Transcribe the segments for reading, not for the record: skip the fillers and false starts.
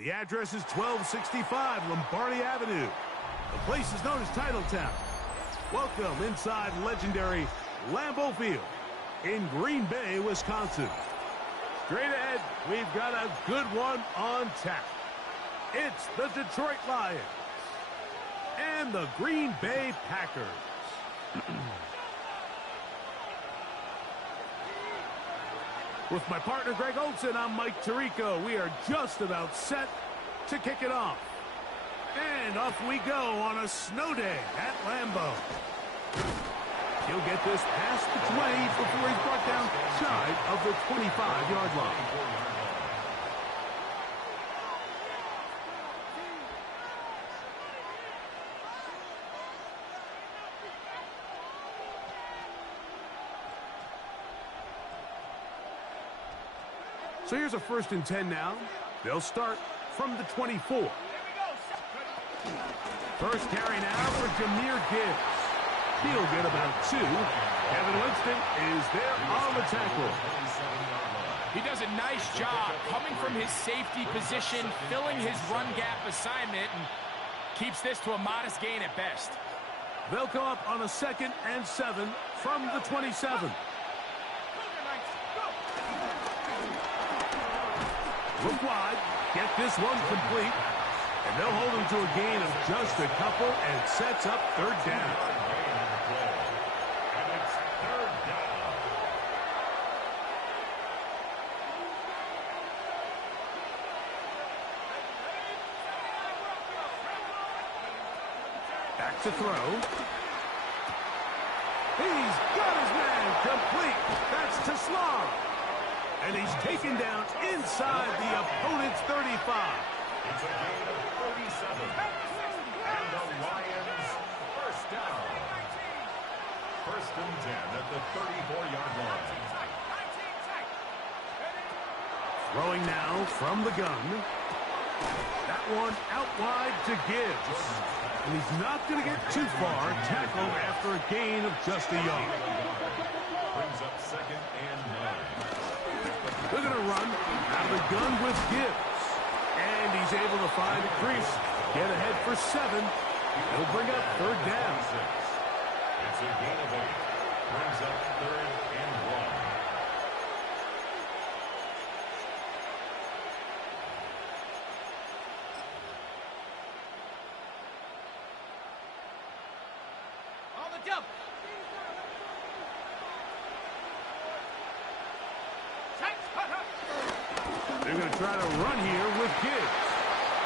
The address is 1265 Lombardi Avenue. The place is known as Titletown. Welcome inside legendary Lambeau Field in Green Bay, Wisconsin. Straight ahead, we've got a good one on tap. It's the Detroit Lions and the Green Bay Packers. With my partner Greg Olson, I'm Mike Tirico. We are just about set to kick it off. And off we go on a snow day at Lambeau. He'll get this past the 20 before he's brought down shy of the 25-yard line. So here's a 1st and 10 now. They'll start from the 24. First carry now for Jahmyr Gibbs. He'll get about 2. Kevin Winston is there on the tackle. He does a nice job coming from his safety position, filling his run gap assignment, and keeps this to a modest gain at best. They'll come up on a 2nd and 7 from the 27. Look wide, get this one complete, and they'll hold him to a gain of just a couple and sets up 3rd down. Back to throw. He's got his man complete. That's to Slav. And he's taken down inside the opponent's 35. It's a gain of 37. And the Lions first down. 1st and 10 at the 34-yard line. Throwing now from the gun. That one out wide to Gibbs. And he's not going to get too far. Tackle after a gain of just a yard. Brings up 2nd and 9. They're going to run out of the gun with Gibbs. And he's able to find a crease. Get ahead for 7. He'll bring up 3rd down. It's a gain of 8. Brings up 3rd and 1. On the jump. They're going to try to run here with Gibbs.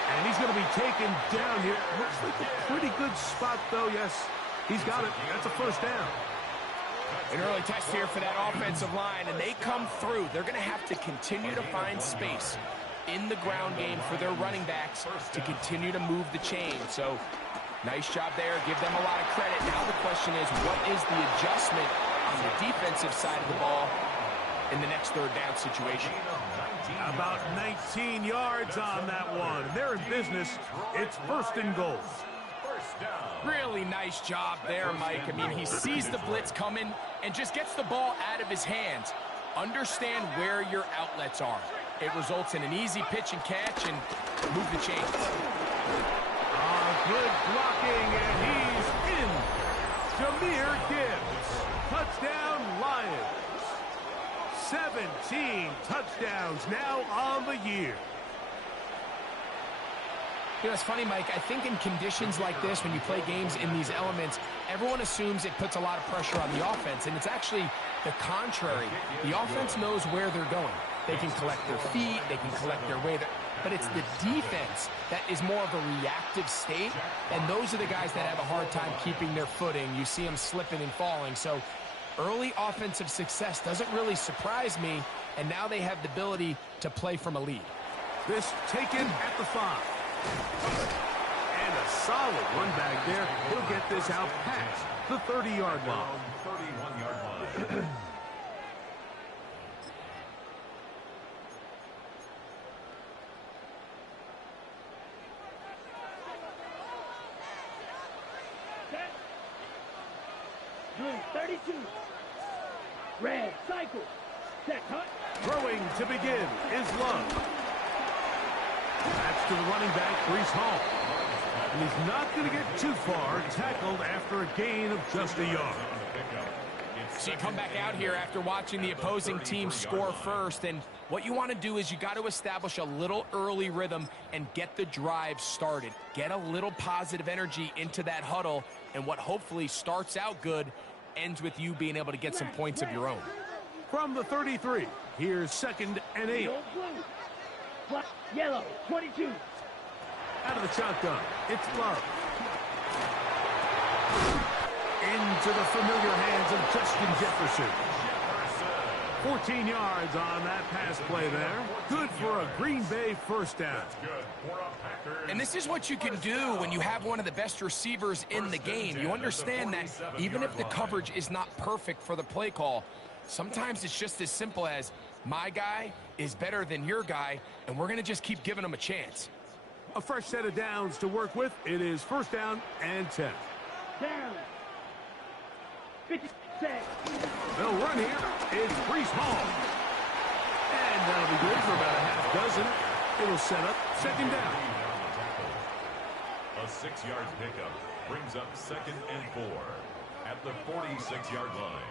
And he's going to be taken down here. Looks like a pretty good spot, though. Yes, he's got it. That's a 1st down. An early test here for that offensive line, and they come through. They're going to have to continue to find space in the ground game for their running backs to continue to move the chain. So, nice job there. Give them a lot of credit. Now the question is, what is the adjustment on the defensive side of the ball in the next 3rd down situation? About 19 yards on that one. They're in business. It's 1st and goal. Really nice job there, Mike. I mean, he sees the blitz coming and just gets the ball out of his hands. Understand where your outlets are. It results in an easy pitch and catch and move the chains. Good blocking, and he's in. Jahmyr Gibbs. Touchdown, Lions. 17 touchdowns now on the year. You know, it's funny, Mike. I think in conditions like this, when you play games in these elements, everyone assumes it puts a lot of pressure on the offense, and it's actually the contrary. The offense knows where they're going. They can collect their feet, they can collect their way, but it's the defense that is more of a reactive state, and those are the guys that have a hard time keeping their footing. You see them slipping and falling, so early offensive success doesn't really surprise me, and now they have the ability to play from a lead. This taken at the 5. And a solid run back there. He'll get this out past the 30-yard line. 31-yard line. Doing 32. Red cycle. Set cut. Throwing to begin is Love. That's to the running back, Brees Hall. And he's not going to get too far, tackled after a gain of just a yard. So you come back out here after watching the opposing team score first, and what you want to do is you got to establish a little early rhythm and get the drive started. Get a little positive energy into that huddle, and what hopefully starts out good ends with you being able to get some points of your own. From the 33, here's 2nd and 8. Yellow, 22. Out of the shotgun, it's Love. Into the familiar hands of Justin Jefferson. 14 yards on that pass play there. Good for a Green Bay first down. And this is what you can do when you have one of the best receivers in the game. You understand that even if the coverage is not perfect for the play call, sometimes it's just as simple as my guy is better than your guy, and we're going to just keep giving him a chance. A fresh set of downs to work with. It is 1st down and 10. Down. 56. They'll run here. It's Brees Hall. And that'll be good for about a half dozen. It'll set up 2nd down. A 6-yard pickup brings up 2nd and 4 at the 46-yard line.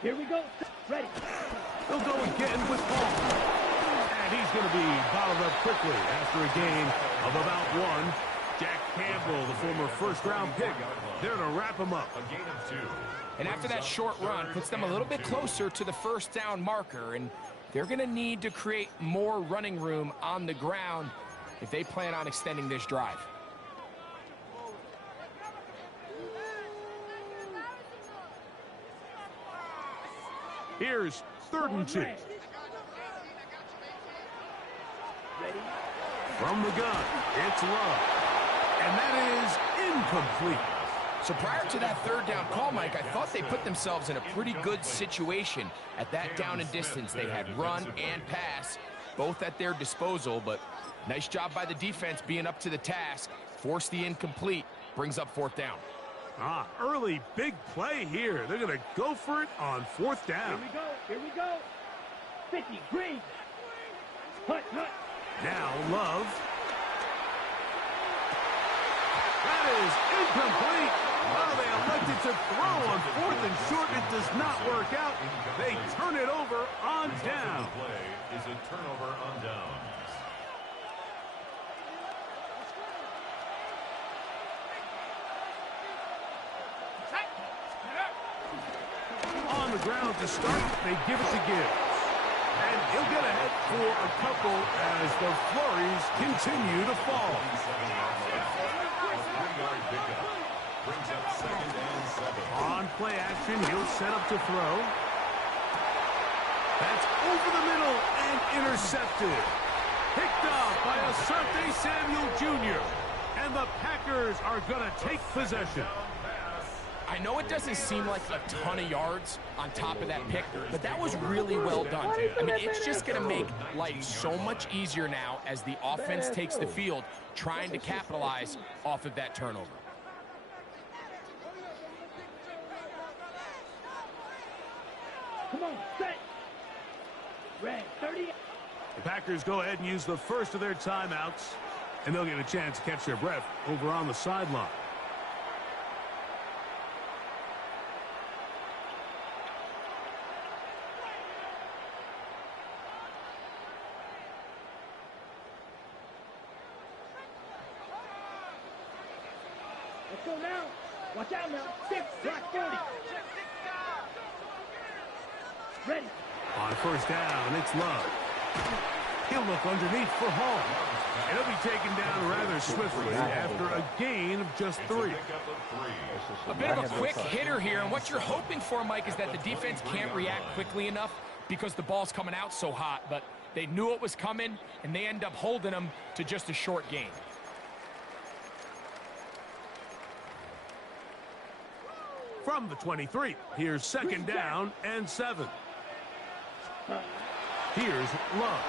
Here we go. Ready. They'll go again with Hall. And he's going to be bottled up quickly after a gain of about 1. Jack Campbell, the former first-round pick, there to wrap him up. A gain of 2. And after that short run, puts them a little bit closer to the first down marker, and they're going to need to create more running room on the ground if they plan on extending this drive. Here's 3rd and 2. From the gun, it's Love. And that is incomplete. So prior to that 3rd down call, Mike, I thought they put themselves in a pretty good situation at that down and distance. They had run and pass, both at their disposal, but nice job by the defense being up to the task. Force the incomplete, brings up 4th down. Early big play here. They're going to go for it on 4th down. Here we go. Here we go. 50. Green. Hut, hut. Now Love. That is incomplete. Well, they elected to throw on 4th and short. It does not work out. They turn it over on down. Play is a turnover on downs. On the ground to start, they give it to Gibbs. And he'll get ahead for a couple as the flurries continue to fall. Brings up 2nd and 7. On play action, he'll set up to throw. That's over the middle and intercepted. Picked off by Asante Samuel Jr. And the Packers are going to take possession. I know it doesn't seem like a ton of yards on top of that pick, but that was really well done. I mean, it's just going to make life so much easier now as the offense takes the field, trying to capitalize off of that turnover. Come on, set. Red, 30. The Packers go ahead and use the first of their timeouts, and they'll get a chance to catch their breath over on the sideline. Let's go now. Watch out now. 6, block 40. Ready. On 1st down, it's Love. He'll look underneath for Hall. And he'll be taken down rather swiftly after a gain of just 3. A bit of a quick hitter here, and what you're hoping for, Mike, is that the defense can't react quickly enough because the ball's coming out so hot, but they knew it was coming, and they end up holding them to just a short gain. From the 23, here's 2nd down and 7. Here's Love.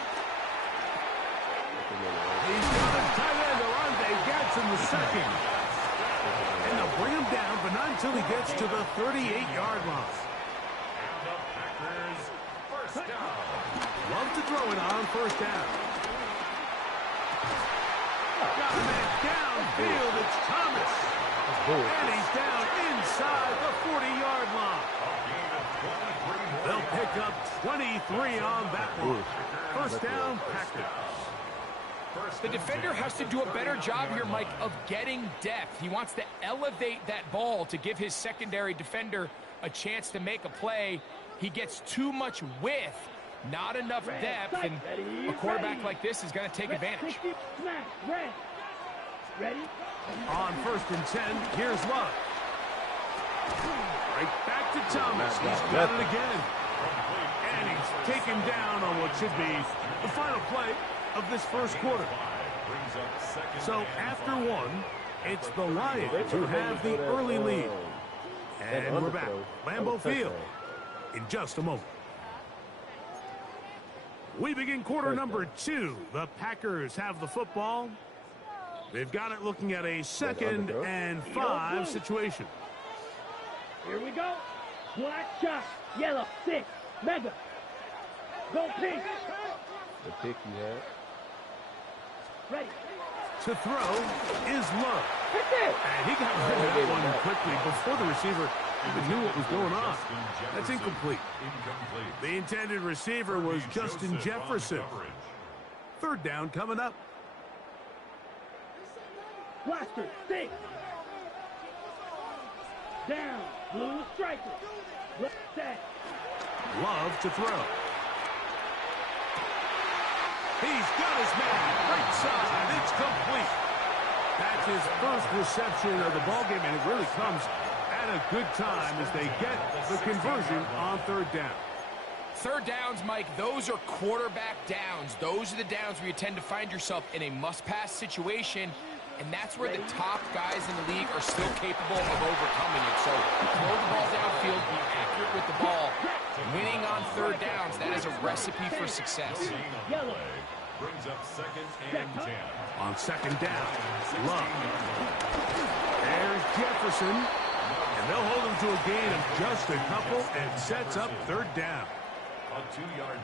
He's got a tight end, Orlando Gadsden the second. And they'll bring him down, but not until he gets to the 38-yard line. And the Packers first down. Love to throw it on first down. Got a man downfield. It's Thomas. And he's down inside the 40-yard line. They'll pick up 23 on that one. First down, Packers. The defender has to do a better job here, Mike, of getting depth. He wants to elevate that ball to give his secondary defender a chance to make a play. He gets too much width, not enough depth, and a quarterback like this is going to take advantage. Ready? On first and 10, here's Love. Right back to Thomas. He's got it again. And he's taken down on what should be the final play of this first quarter. So after one, it's the Lions who have the early lead. And we're back. Lambeau Field in just a moment. We begin quarter number 2. The Packers have the football. They've got it looking at a 2nd and 5 situation. Here we go. Black shot. Yellow. 6. Mega. Go pink. The pick you had. Ready. To throw is Love. Hit it. And he got rid of that one quickly before the receiver even knew what was going on. That's incomplete. The intended receiver was Justin Jefferson. Third down coming up. Blaster. 6. Down. Blue striker. Left set. Love to throw. He's got his man. Right side. It's complete. That's his first reception of the ballgame, and it really comes at a good time as they get the conversion on third down. Third downs, Mike, those are quarterback downs. Those are the downs where you tend to find yourself in a must-pass situation, and that's where the top guys in the league are still capable of overcoming it. So throw the ball downfield, be accurate with the ball. Winning on third downs, that is a recipe for success. Yellow. Brings up 2nd and 10. On second down, Love. There's Jefferson. And they'll hold him to a gain of just a couple and sets up third down.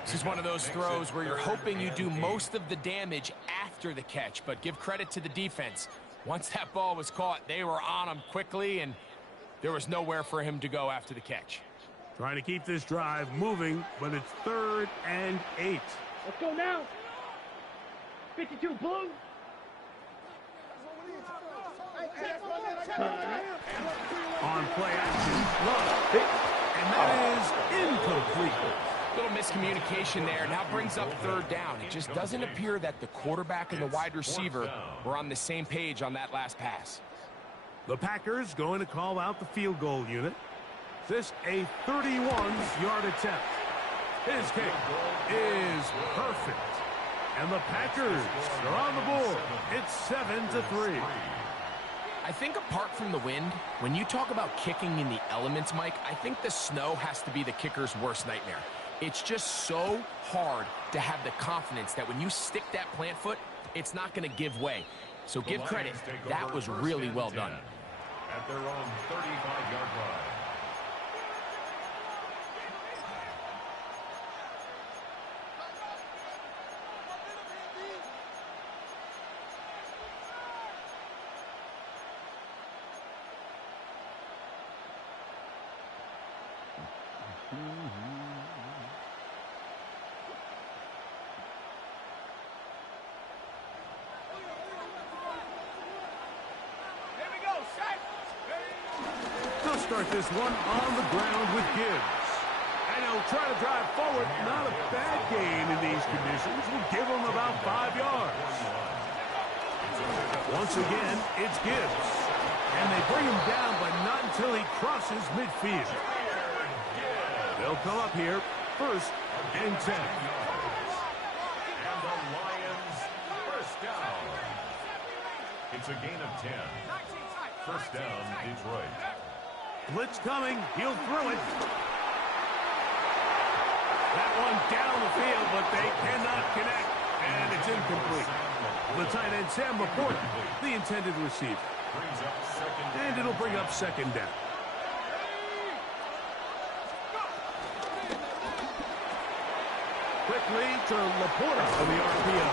This is one of those throws where you're hoping you do most of the damage after the catch, but give credit to the defense. Once that ball was caught, they were on him quickly, and there was nowhere for him to go after the catch. Trying to keep this drive moving, but it's 3rd and 8. Let's go now. 52 blue. On play action, Love. And that is incomplete. Little miscommunication there. Now brings up third down. It just doesn't appear that the quarterback and the wide receiver were on the same page on that last pass. The Packers going to call out the field goal unit. This a 31-yard attempt. His kick is perfect. And the Packers are on the board. It's 7-3. I think apart from the wind, when you talk about kicking in the elements, Mike, I think the snow has to be the kicker's worst nightmare. It's just so hard to have the confidence that when you stick that plant foot, it's not going to give way. So give credit. That was really well done. At their own 35-yard line. They'll start this one on the ground with Gibbs. And he'll try to drive forward. Not a bad game in these conditions. We'll give him about 5 yards. Once again, it's Gibbs. And they bring him down, but not until he crosses midfield. They'll come up here, 1st and 10. And the Lions first down. It's a gain of 10. First down, Detroit. Blitz coming. He'll throw it. That one down the field, but they cannot connect. And it's incomplete. The tight end, Sam Laporte, the intended receiver. And it'll bring up 2nd down. Quick quickly to Laporta on the RPO.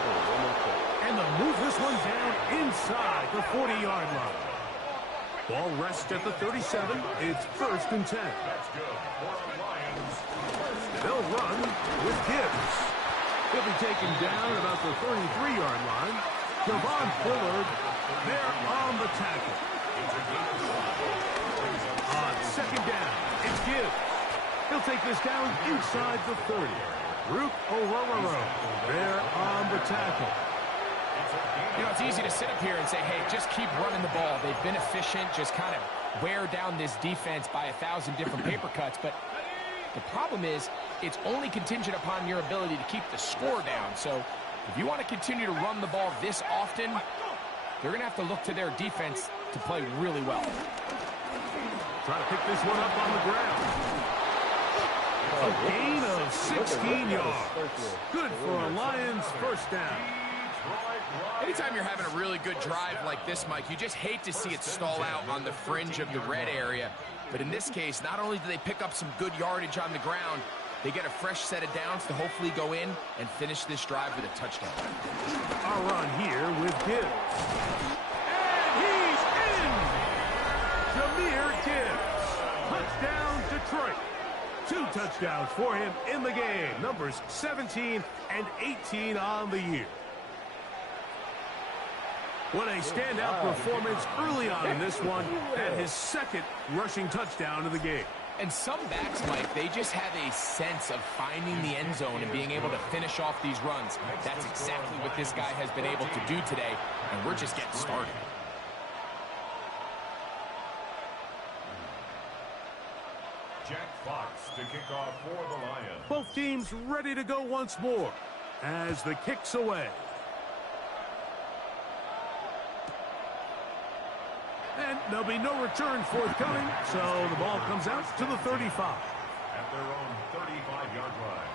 And they'll move this one down inside the 40-yard line. Ball rests at the 37. It's 1st and 10. That's good for the Lions. They'll run with Gibbs. He'll be taken down about the 33-yard line. Javon Bullard there on the tackle. On 2nd down, it's Gibbs. He'll take this down inside the 30. Rook Orororo there on the tackle. You know, it's easy to sit up here and say, hey, just keep running the ball. They've been efficient, just kind of wear down this defense by 1,000 different paper cuts. But the problem is it's only contingent upon your ability to keep the score down. So if you want to continue to run the ball this often, they're going to have to look to their defense to play really well. Try to pick this one up on the ground. A gain of 16 yards. Good for a Lions 1st down. Anytime you're having a really good drive like this, Mike, you just hate to see it stall out on the fringe of the red area. But in this case, not only do they pick up some good yardage on the ground, they get a fresh set of downs to hopefully go in and finish this drive with a touchdown. A run here with Gibbs. And he's in! Jahmyr Gibbs. Touchdown, Detroit. 2 touchdowns for him in the game. Numbers 17 and 18 on the year. What a standout performance early on in this one, and his 2nd rushing touchdown of the game. And some backs, Mike, they just have a sense of finding the end zone and being able to finish off these runs. That's exactly what this guy has been able to do today, and we're just getting started. Jack Fox to kick off for the Lions. Both teams ready to go once more as the kick's away. And there'll be no return forthcoming, so the ball comes out to the 35. At their own 35-yard line.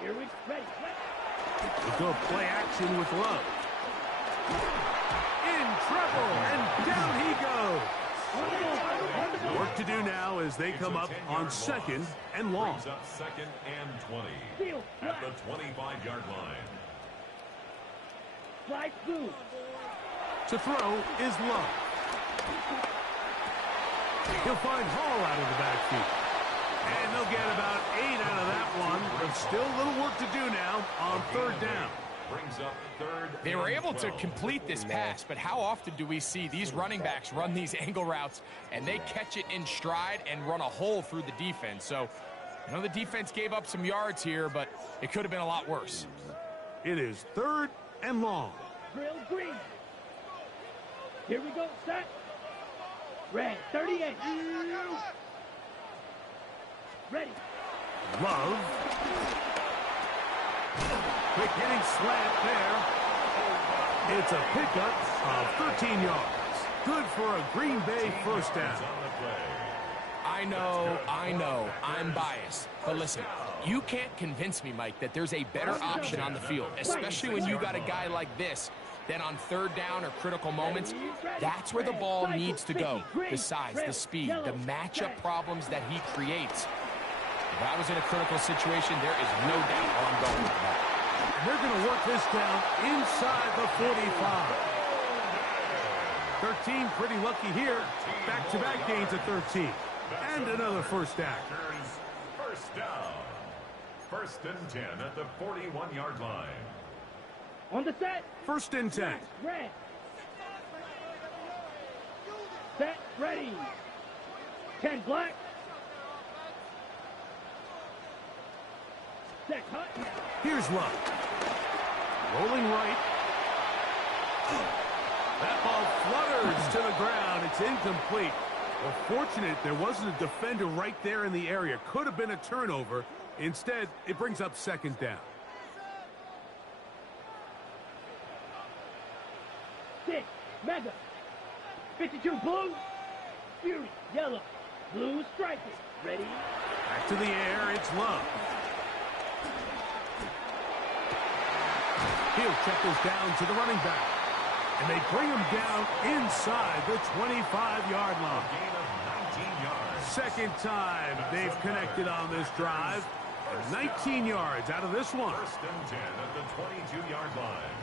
Here we ready. We'll go play action with Love. In trouble, and down he goes. Work to do now as they come up on 2nd and long. Brings up 2nd and 20 at the 25-yard line. Slide through. To throw is Love. He'll find Hall out of the backfield. And they'll get about 8 out of that one, but still a little work to do now on 3rd down. Brings up 3rd. They were able to complete this pass, but how often do we see these running backs run these angle routes and they catch it in stride and run a hole through the defense? So, I know the defense gave up some yards here, but it could have been a lot worse. It is 3rd and long. Drill green. Here we go. Set. Red. 38. Ready. Love. Quick hitting slant there. It's a pickup of 13 yards. Good for a Green Bay 1st down. I know, I'm biased. But listen, you can't convince me, Mike, that there's a better option on the field, especially when you got a guy like this, then on 3rd down or critical moments, that's where the ball needs to go. The size, the speed, the matchup problems that he creates. If I was in a critical situation, there is no doubt where I'm going with that. They're going to work this down inside the 45. 13 pretty lucky here. Back-to-back gains at 13. And another 1st down. 1st down. 1st and 10 at the 41-yard line. On the set. 1st and 10. Red. Set. Ready. 10 black. Set cut. Here's Love. Rolling right. That ball flutters to the ground. It's incomplete. Well, fortunate there wasn't a defender right there in the area. Could have been a turnover. Instead, it brings up 2nd down. 6. Mega. 52 blue. Fury. Yellow. Blue striking. Ready? Back to the air, it's Love. He'll check this down to the running back. And they bring him down inside the 25-yard line. Gain of 19 yards. Second time they've connected on this drive. 19 yards out of this one. First and 10 at the 22-yard line.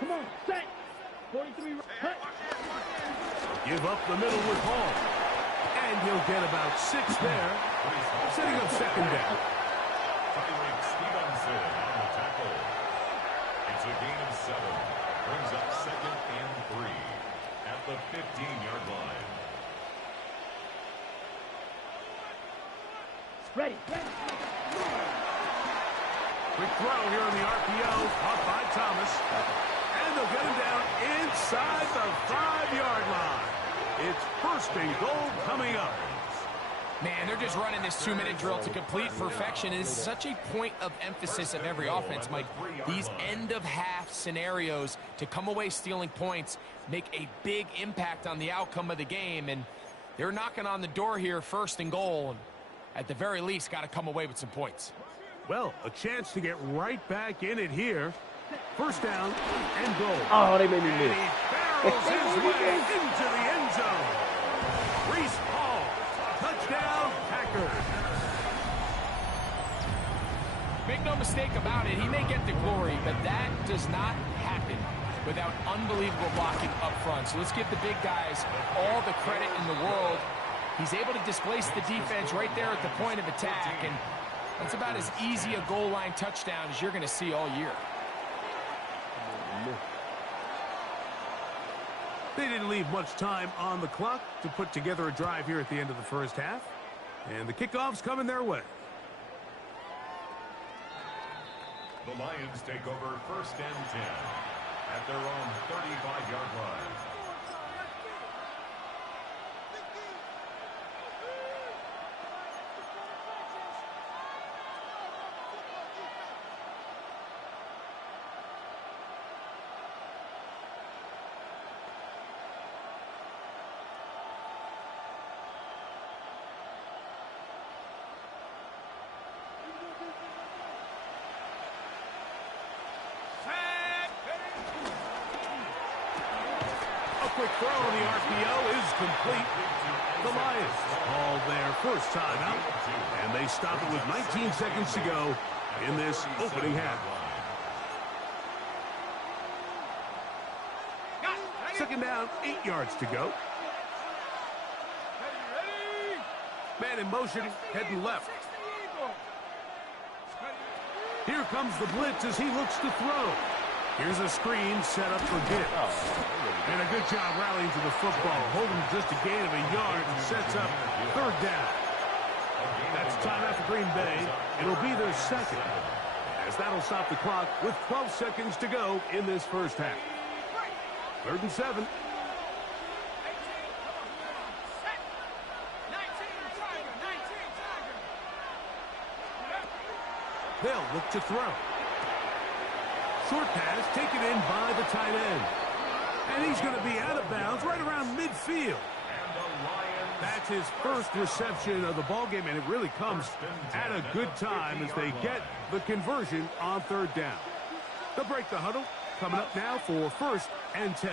Come on, set. 43. Cut. Give up the middle with Hall. And he'll get about 6 there. Setting up second down. Tyreek Stevenson on the tackle. It's a gain of 7. Brings up second and 3 at the 15-yard line. Ready. Quick throw here in the RPO. Caught by Thomas. And they'll get him down inside the 5-yard line. It's first and goal coming up. Man, they're just running this 2-minute drill to complete perfection. It's such a point of emphasis of every offense, Mike. These end-of-half scenarios to come away stealing points make a big impact on the outcome of the game. And they're knocking on the door here, first and goal. And at the very least, got to come away with some points. Well, a chance to get right back in it here. First down and goal. Oh, they made me And miss. he barrels his way into the end zone. Reese Hall, touchdown, Packers. Make no mistake about it, he may get the glory, but that does not happen without unbelievable blocking up front. So let's give the big guys all the credit in the world. He's able to displace the defense right there at the point of attack, and that's about as easy a goal line touchdown as you're going to see all year. They didn't leave much time on the clock to put together a drive here at the end of the first half. And the kickoff's coming their way. The Lions take over first and 10 at their own 35-yard line. Quick throw on the RPO is complete. The Lions called their first time out, and they stop it with 19 seconds to go in this opening half. Second down, 8 yards to go. Man in motion, heading left. Here comes the blitz as he looks to throw. Here's a screen set up for Gibbs. And a good job rallying to the football. Holding just a gain of a yard and sets up third down. That's timeout for Green Bay. It'll be their second, as that'll stop the clock with 12 seconds to go in this first half. 3rd and 7. They'll look to throw. Short pass taken in by the tight end. And he's going to be out of bounds right around midfield. That's his first reception of the ballgame, and it really comes at a good time as they get the conversion on third down. They'll break the huddle. Coming up now for 1st and 10.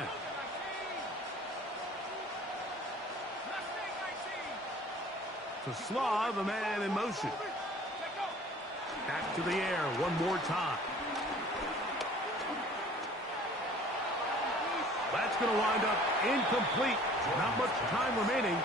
To Slaw, the man in motion. Back to the air one more time. That's going to wind up incomplete. Not much time remaining.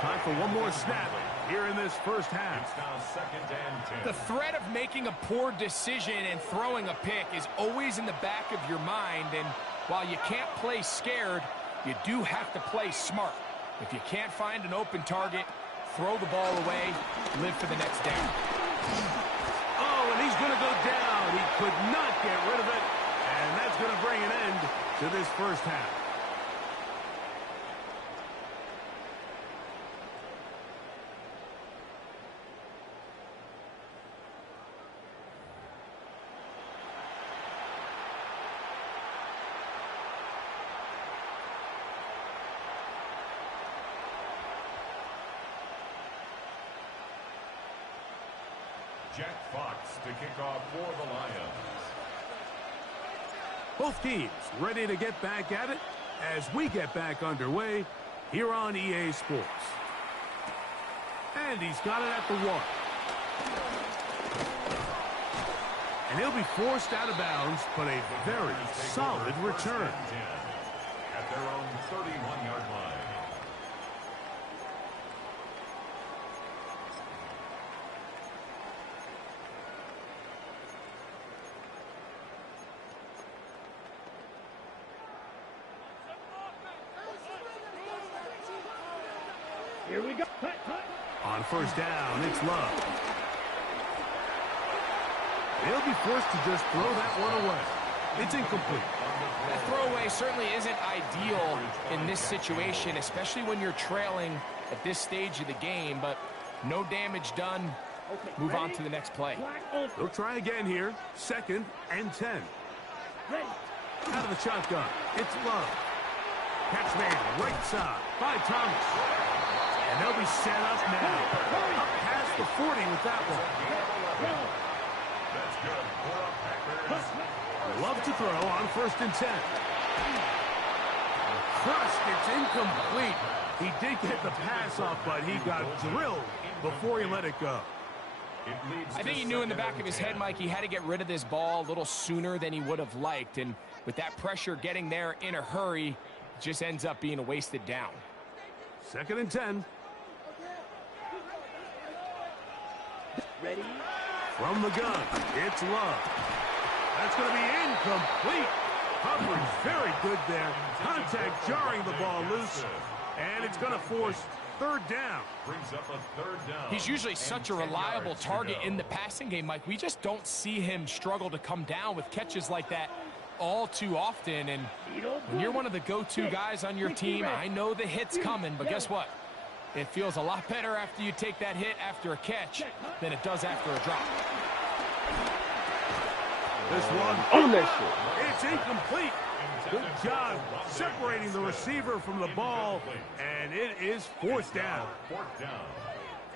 Time for one more snap here in this first half. It's now 2nd and 10. The threat of making a poor decision and throwing a pick is always in the back of your mind, and while you can't play scared, you do have to play smart. If you can't find an open target, throw the ball away, live for the next down. Oh, and he's going to go down. He could not get rid of it, and that's going to bring an end to this first half. Jack Fox to kick off for the Lions. Both teams ready to get back at it as we get back underway here on EA Sports. And he's got it at the 1. And he'll be forced out of bounds, but a very solid return. At their own 31-yard line. Here we go. Cut. On first down, it's Love. He'll be forced to just throw that one away. It's incomplete. That throwaway certainly isn't ideal in this situation, especially when you're trailing at this stage of the game, but no damage done. Move on to the next play. They'll try again here. 2nd and 10. Out of the shotgun, it's Love. Catch made right side by Thomas. And they'll be set up now. Up past the 40 with that one. That's good for Packers. Love to throw on 1st and 10. Crushed, it's incomplete. He did get the pass off, but he got drilled before he let it go. I think he knew in the back of his head, Mike, he had to get rid of this ball a little sooner than he would have liked. And with that pressure getting there in a hurry, it just ends up being a wasted down. 2nd and 10. Ready? From the gun, it's Love. That's going to be incomplete. Coverage very good there. Contact jarring the ball loose. And it's going to force 3rd down. Brings up a 3rd down. He's usually such a reliable target in the passing game, Mike. We just don't see him struggle to come down with catches like that all too often. And when you're one of the go-to guys on your team, I know the hit's coming, but guess what? It feels a lot better after you take that hit after a catch than it does after a drop. This one, On that shit. it's incomplete. Good job separating the receiver from the ball, and it is 4th down. 4th down.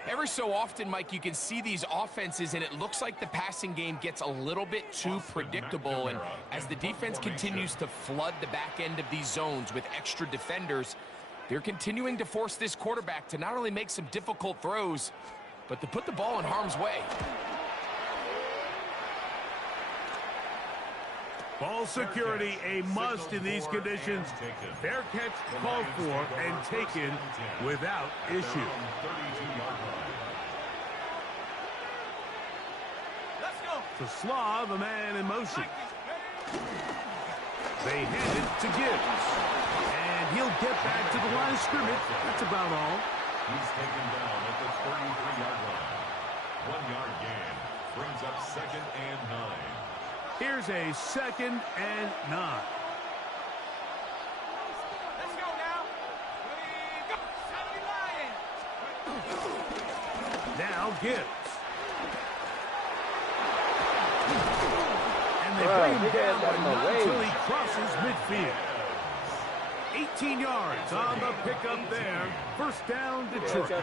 Every so often, Mike, you can see these offenses, and it looks like the passing game gets a little bit too predictable. And as the defense continues to flood the back end of these zones with extra defenders, they're continuing to force this quarterback to not only make some difficult throws, but to put the ball in harm's way. Ball security a must in these conditions. Fair catch called for and taken without issue. 32-yard line. To Slav, a man in motion. They hand it to Gibbs. And he'll get back to the line of scrimmage. That's about all. He's taken down at the 33-yard line. 1-yard gain. Brings up 2nd and 9. Here's a 2nd and 9. Let's go now. We go. Now Gibbs. And they bring him down, but not until he crosses midfield. 18 yards on the pickup there. 1st down, Detroit.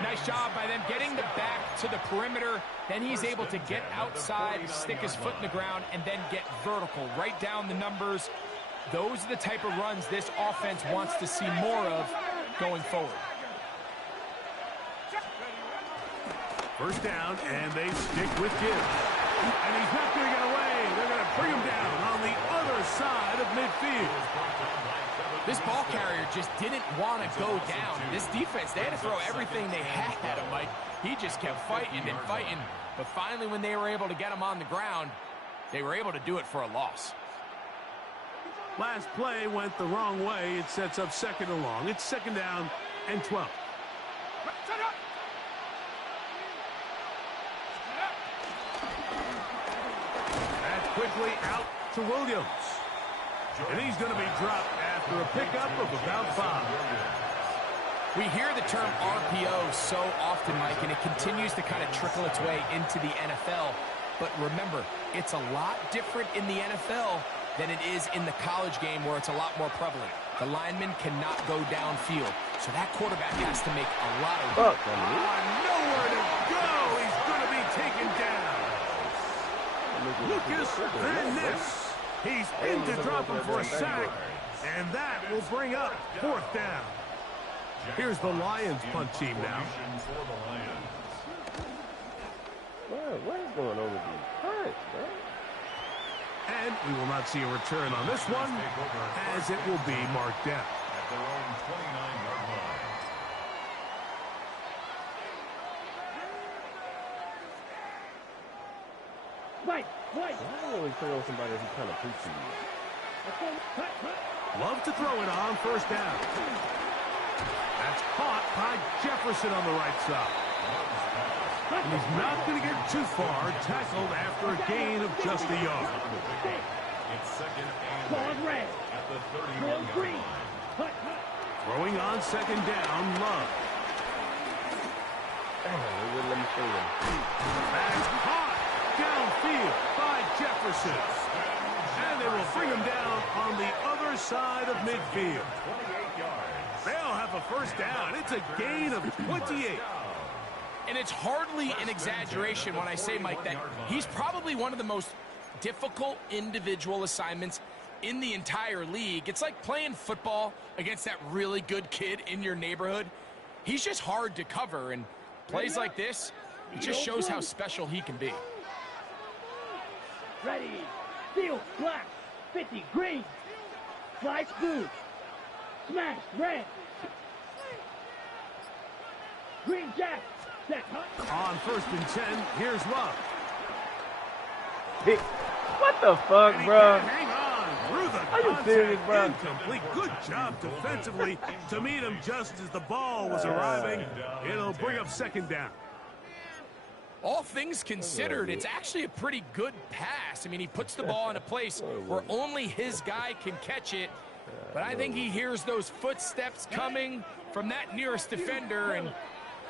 Nice job by them getting the back to the perimeter. Then he's able to get outside, stick his foot in the ground, and then get vertical. Right down the numbers. Those are the type of runs this offense wants to see more of going forward. 1st down, and they stick with Gibbs. And he's not going to get away. They're going to bring him down on the other side of midfield. This ball carrier just didn't want to go down. This defense, they had to throw everything they had at him, Mike. He just kept fighting and fighting. But finally, when they were able to get him on the ground, they were able to do it for a loss. Last play went the wrong way. It sets up 2nd and long. It's 2nd down and 12. That's quickly out to Williams. And he's going to be dropped after a pickup of about 5. We hear the term RPO so often, Mike, and it continues to kind of trickle its way into the NFL. But remember, it's a lot different in the NFL than it is in the college game where it's a lot more prevalent. The lineman cannot go downfield, so that quarterback has to make a lot of... Nowhere to go! He's going to be taken Lucas Van Ness. He's in to drop him for a sack, and that will bring up 4th down. Here's the Lions punt team now. What is going on with these punts, bro? And we will not see a return on this one, as it will be marked down. At their own 29-yard line. Right. Why don't we throw somebody who's kind of poopy? Love to throw it on 1st down. That's caught by Jefferson on the right side. And he's not going to get too far, tackled after a gain of just a yard. It's 2nd and Ball 8 red. at the Real 31-yard green. line. Throwing on 2nd down, Love. They wouldn't let me throw him. That's caught downfield by Jefferson. And they will bring him down on the other side of midfield. 28 yards. They'll have a 1st down. It's a gain of 28. And it's hardly an exaggeration when I say, Mike, that he's probably one of the most difficult individual assignments in the entire league. It's like playing football against that really good kid in your neighborhood. He's just hard to cover, and plays like this, it just shows how special he can be. Ready. Steel black. 50 green. Slice blue. Smash red. Green jack. Set hut. On 1st and 10, here's Love. What the fuck, And he bro? can't hang on through the Are you contact. serious, bro? Incomplete. Good job defensively to meet him just as the ball was arriving. It'll bring up 2nd down. All things considered, it's actually a pretty good pass. I mean, he puts the ball in a place where only his guy can catch it. But I think he hears those footsteps coming from that nearest defender, and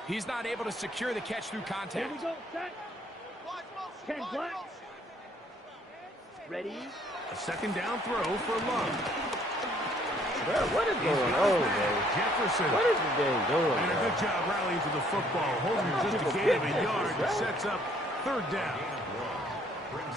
he's not able to secure the catch through Here we contact. go. Set. 10 black. Ready. A 2nd down throw for Love. Bro, what is He's going got on, it back. bro? Jefferson. What is the game doing, And a bro? good job rallying to the football, holding just a gain of a yard. Sets up 3rd down.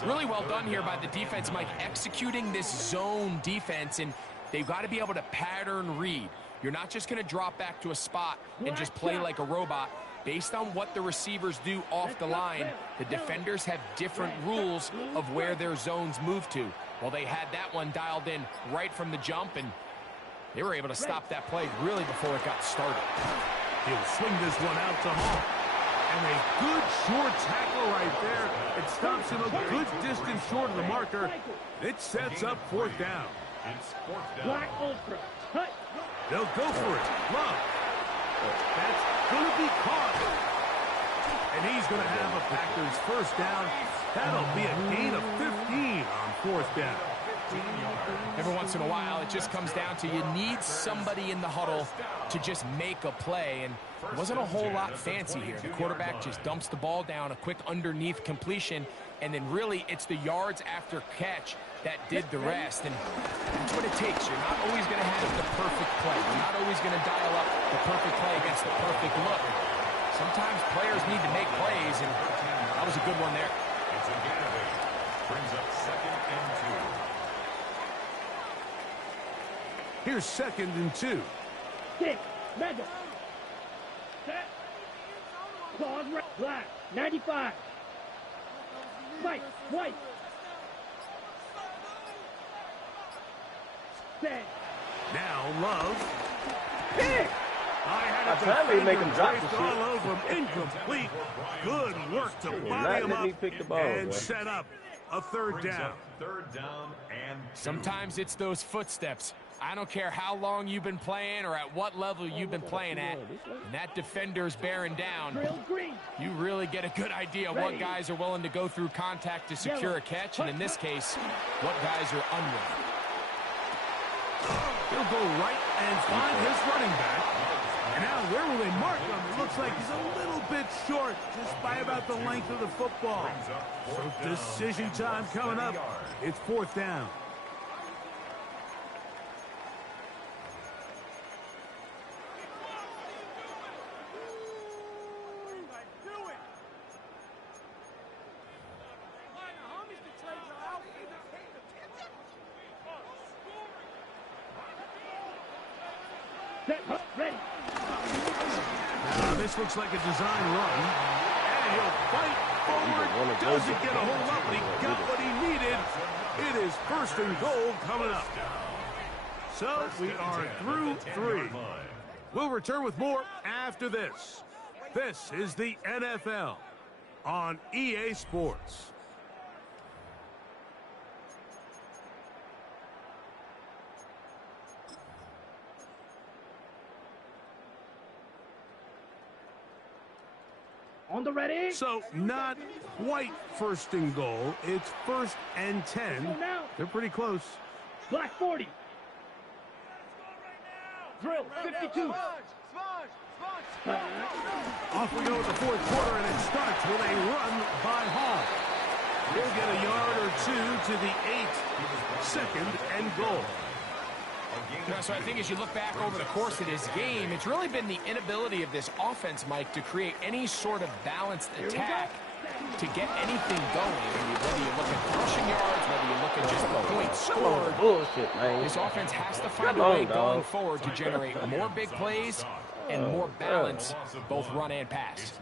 Really well done here by the defense, Mike, executing this zone defense, and they've got to be able to pattern read. You're not just going to drop back to a spot and just play like a robot. Based on what the receivers do off the line, the defenders have different rules of where their zones move to. Well, they had that one dialed in right from the jump, and they were able to stop that play really before it got started. He'll swing this one out to Hall. And a good short tackle right there. It stops him a good distance short of the marker. It sets up 4th down. It's 4th down. Black ultra. Hut. They'll go for it. Love. That's going to be caught. And he's going to have a Packers 1st down. That'll be a gain of 15 on 4th down. Every once in a while, it just comes down to you need somebody in the huddle to just make a play, and it wasn't a whole lot fancy here. The quarterback just dumps the ball down, a quick underneath completion, and then really it's the yards after catch that did the rest, and that's what it takes. You're not always going to have the perfect play. You're not always going to dial up the perfect play against the perfect look. Sometimes players need to make plays, and that was a good one there. It's a gain of 8. Brings up 2nd and 2. Here's 2nd and 2. 6. Mega. Set. Claws red. Black. 95. White. White. Set. Now Love. Pick. I had By the time they make him drop the traced shit. all over him. Incomplete. Good work to body not him let up me pick the ball, and bro. set up a 3rd Brings down. up 3rd down and 2. Sometimes it's those footsteps. I don't care how long you've been playing or at what level you've been playing at. And that defender's bearing down. Drill green. You really get a good idea of what guys are willing to go through contact to secure a catch, and in this case, what guys are unwilling. He'll go right and find his running back. And now where will they mark him? It looks like he's a little bit short, just by about the length of the football. So decision time coming up. It's 4th down. Set, ready. Now, this looks like a design run. And he'll fight forward. Doesn't get a hold up, but he got what he needed. It is 1st and goal coming up. So we are through 3. We'll return with more after this. This is the NFL on EA Sports. On the ready. So not quite 1st and goal. It's 1st and 10. They're pretty close. Black 40. Drill 52. Off we go with the 4th quarter, and it starts with a run by Hall. He'll get a yard or 2 to the 8. 2nd and goal. So I think as you look back over the course of this game, it's really been the inability of this offense, Mike, to create any sort of balanced attack to get anything going. I mean, whether you look at rushing yards, whether you look at just the points scored, Bullshit, man. this offense has to find a way going forward to generate more big plays and more balance, both run and pass.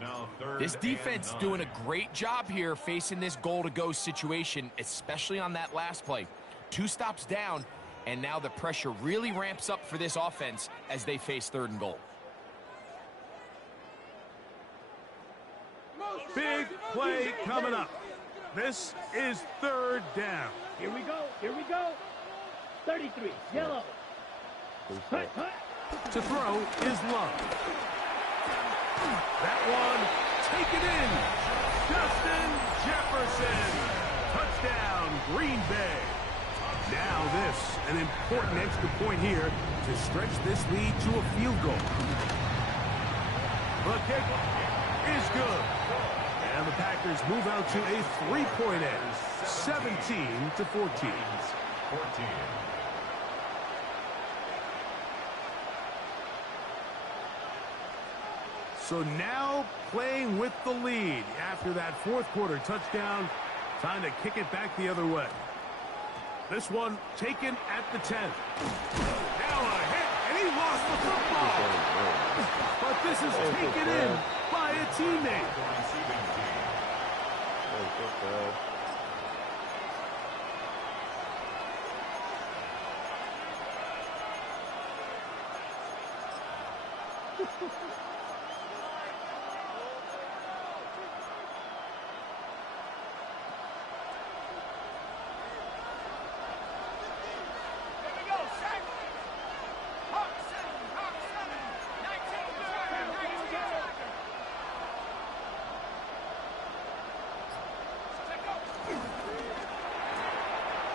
This defense doing a great job here facing this goal-to-go situation, especially on that last play. 2 stops down, and now the pressure really ramps up for this offense as they face 3rd and goal. Big play coming up. This is 3rd down. Here we go. Here we go. 33. Yellow. Hut, hut. To throw is Love. That one taken in. Justin Jefferson. Touchdown, Green Bay. Now this, an important extra point here to stretch this lead to a field goal. The kick is good. And the Packers move out to a 3-point edge, 17-14. So now playing with the lead after that 4th quarter touchdown. Time to kick it back the other way. This one taken at the 10. Now a hit, and he lost the football. But this is taken in by a teammate.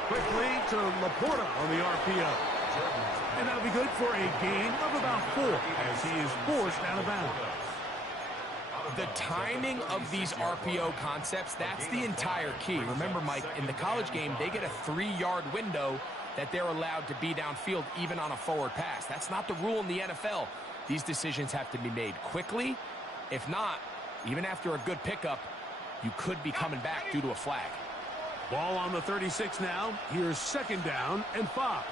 Quickly to Laporta on the RPO. And that'll be good for a gain of about 4 as he is forced out of bounds. The timing of these RPO concepts, that's the entire key. Remember, Mike, in the college game, they get a 3-yard window that they're allowed to be downfield even on a forward pass. That's not the rule in the NFL. These decisions have to be made quickly. If not, even after a good pickup, you could be coming back due to a flag. Ball on the 36 now. Here's 2nd down and 5.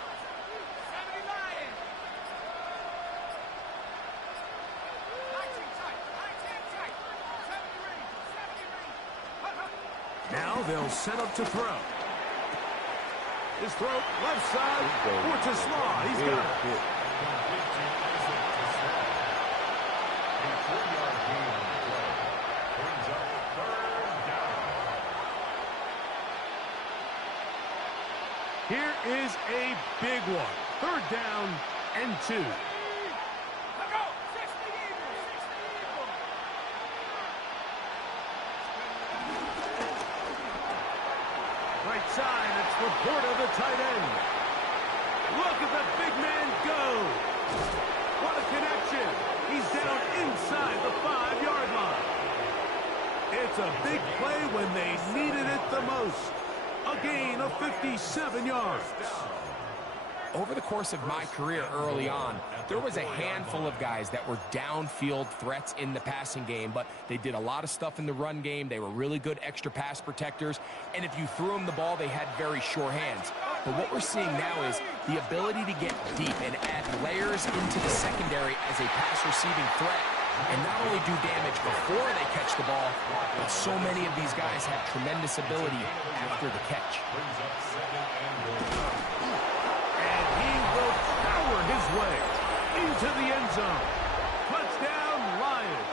Now they'll set up to throw. His throw, left side, for Slaw. He's got it. Here is a big one. 3rd down and 2. Right side, it's Laporta, the tight end. Look at the big man go. What a connection. He's down inside the 5-yard line. It's a big play when they needed it the most. A gain of 57 yards. Over the course of my career early on, there was a handful of guys that were downfield threats in the passing game, but they did a lot of stuff in the run game. They were really good extra pass protectors, and if you threw them the ball, they had very sure hands. But what we're seeing now is the ability to get deep and add layers into the secondary as a pass-receiving threat. And not only do damage before they catch the ball, but so many of these guys have tremendous ability after the catch. And he will power his way into the end zone. Touchdown, Lions.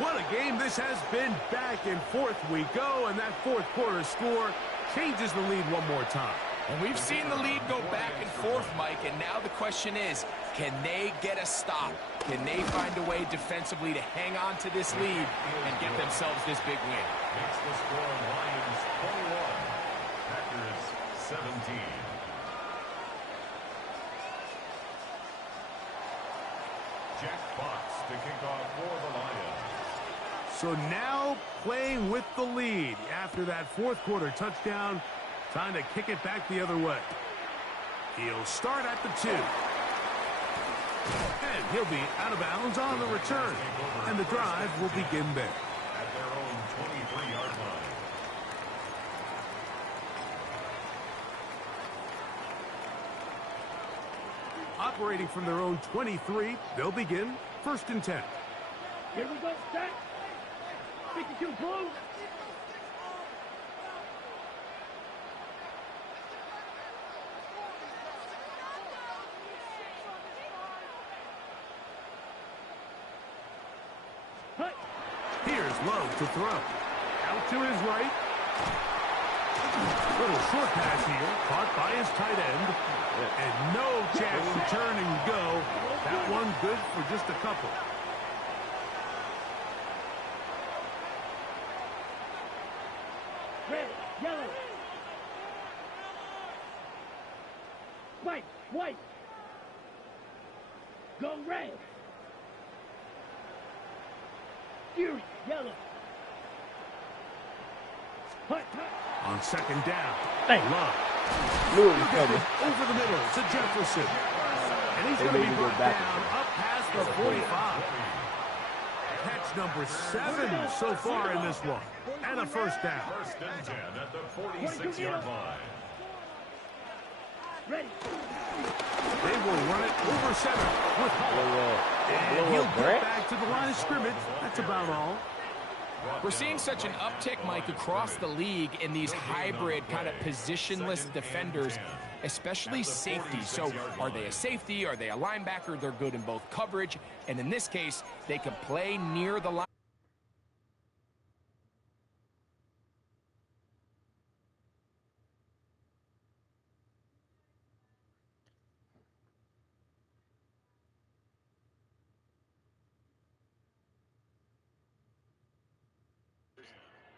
What a game this has been. Back and forth we go, and that fourth quarter score changes the lead one more time. And we've seen the lead go back and forth, Mike, and now the question is, can they get a stop? Can they find a way defensively to hang on to this lead and get themselves this big win? Makes the score Lions 21, Packers 17. Jack Fox to kick off for the Lions. So now playing with the lead after that fourth quarter touchdown, time to kick it back the other way. He'll start at the 2. And he'll be out of bounds on the return. And the drive will begin there. At their own 23-yard line. Operating from their own 23, they'll begin 1st and 10. Here we go, set. 52 blue. Here's Love to throw. Out to his right. Little short pass here. Caught by his tight end. And no chance to turn and go. That one good for just a couple. Red, yellow. White. Go red. Fury, yellow. Hut. On 2nd down. Thank Love. Knew it was coming. Over the middle to Jefferson. And he's They going to made be me go brought back. down up past the 45. Catch number 7 so far in this one. And a 1st down. 1st and 10 at the 46-yard line. Ready. They will run it over center with Hull. And he'll get back to the line of scrimmage. That's about all. We're seeing such an uptick, Mike, across the league in these hybrid kind of positionless defenders, especially safety. So are they a safety? Are they a linebacker? They're good in both coverage. And in this case, they can play near the line.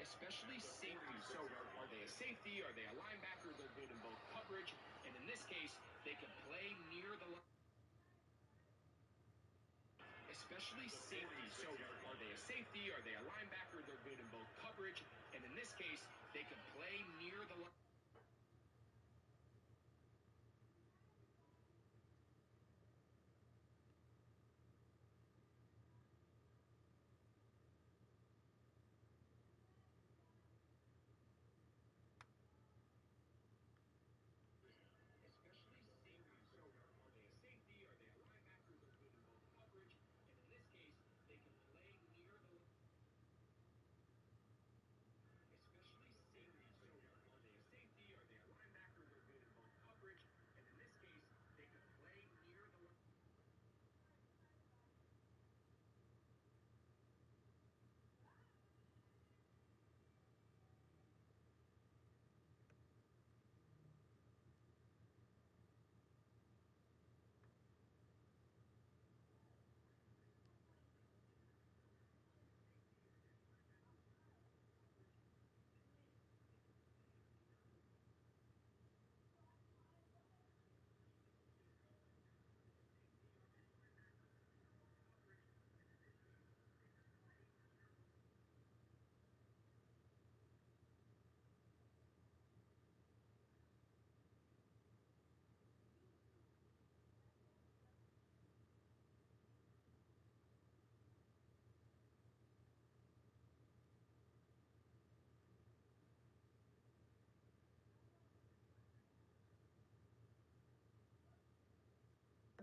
Especially safety. So are they a safety? Are they a linebacker? They're good in both coverage. And in this case, they can play near the line. Especially safety. So are they a safety? Are they a linebacker? They're good in both coverage. And in this case, they can play near the line.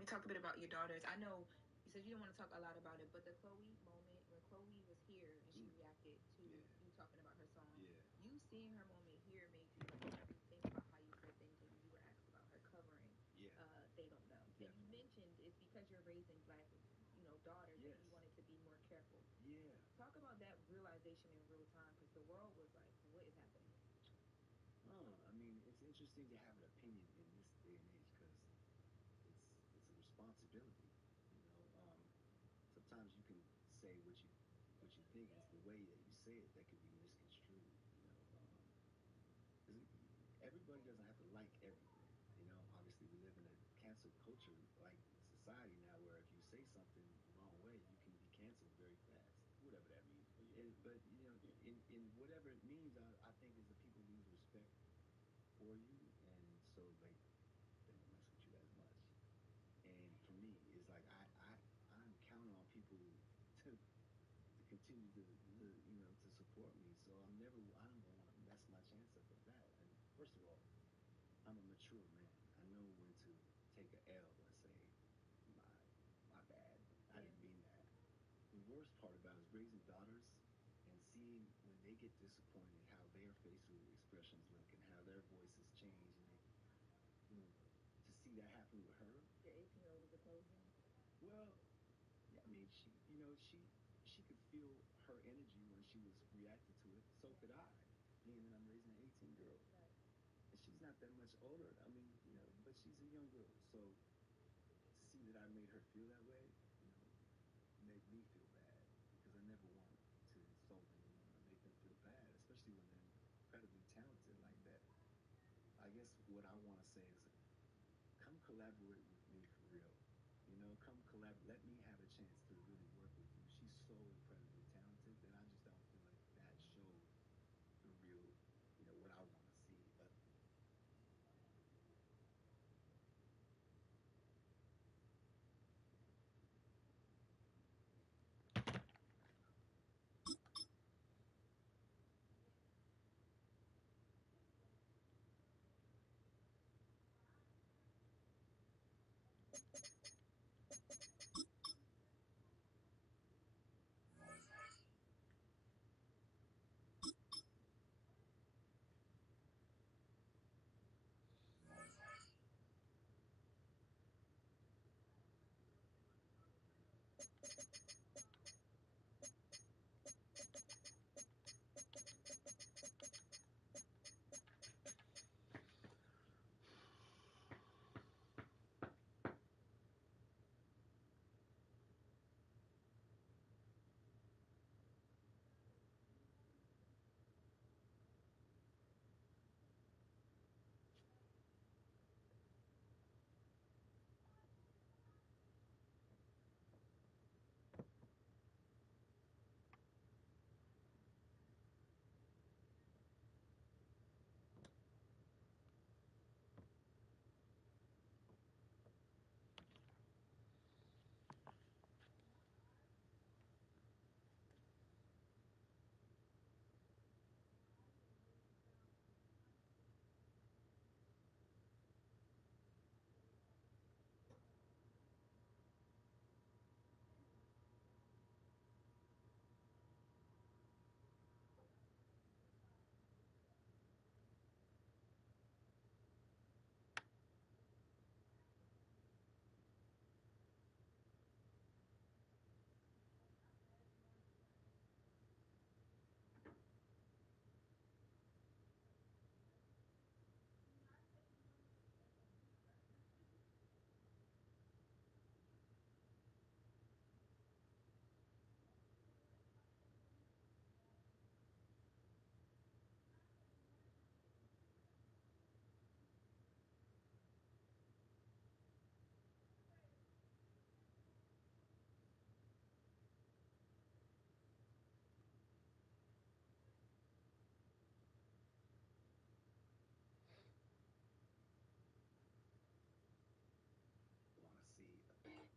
we talked a bit about your daughters. I know you said you didn't want to talk a lot about it, but the Chloe moment when Chloe was here and she reacted to you talking about her song. Yeah. You seeing her moment here made you think about how you said things when you were asked about her covering. Yeah. They don't know. Definitely. And you mentioned it's because you're raising black, daughters that you wanted to be more careful. Yeah. Talk about that realization in real time because the world was like, what is happening? I mean, it's interesting to have an opinion in this day and age because it's a responsibility. Sometimes you can say what you think, and it's the way that you say it that could be misconstrued. Everybody doesn't have to like everything. Obviously we live in a cancel culture like society now, where if you say something the wrong way, you can be canceled very fast. Whatever that means. But in whatever it means, I think is that people lose respect for you, and so like they don't mess with you as much. And for me, it's like I'm counting on people to continue to support me. So I don't want to mess my chance up with that. And first of all, I'm a mature man. I know when to take an L and say, my bad. I didn't mean that. The worst part about it is raising daughters and seeing when they get disappointed how their facial expressions look and how their voices change, and to see that happen with her. Your 18-year-old was a closing. Well, yeah, I mean, she could feel her energy when she was reacting to it. So could I, being that I'm raising an 18-year-old. Right. And she's not that much older. I mean, but she's a young girl. So to see that I made her feel that way, made me feel bad, because I never want to insult anyone or make them feel bad, especially when they're incredibly talented like that. I guess what I want to say is, come collaborate with me for real. Come collaborate. Let me have a chance to really work with you. She's so incredibly talented that I just don't feel like that showed the real, what I want to see. But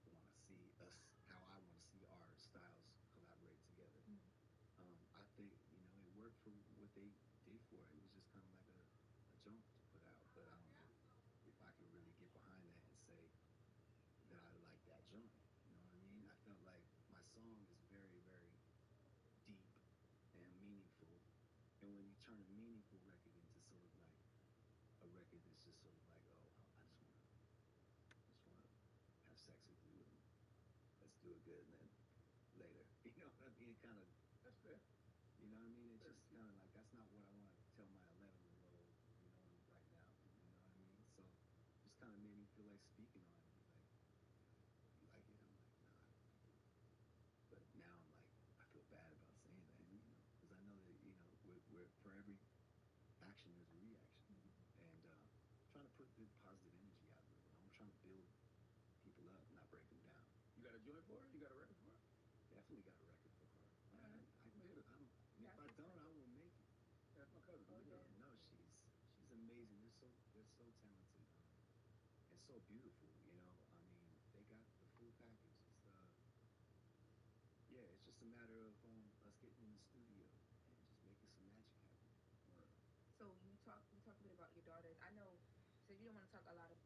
want to see us, how I want to see our styles collaborate together. I think it worked for what they did for it. It was just kind of like a jump to put out, but I don't know if I can really get behind that and say that I And when you turn a meaningful record into sort of like a record that's just sort of like, oh, I just want to have sex with you and let's do it good and then later. You know what I mean? It kind of, That's fair. you know what I mean? It's just kind of like, that's not what I want to tell my 11-year-old, you know, right now. You know what I mean? So just kind of made me feel like speaking on it. Like, you like it? I'm like, nah, I don't like it. But now I'm like, I feel bad about saying that, you know, because I know that, you know, we're for every action, there's a reaction. And trying to put good positive energy out there. You know, I'm trying to build people up, not break them down. You got a joint for her? You got a record for her? Definitely got a record for her. I Made it. if I don't, I won't make it. That's my cousin. No, she's amazing. They're so talented and so beautiful. You know, I mean, they got the full package. It's yeah, it's just a matter of us getting in the studio and just making some magic happen. So we talk a bit about your daughters. I know, so you don't want to talk a lot of.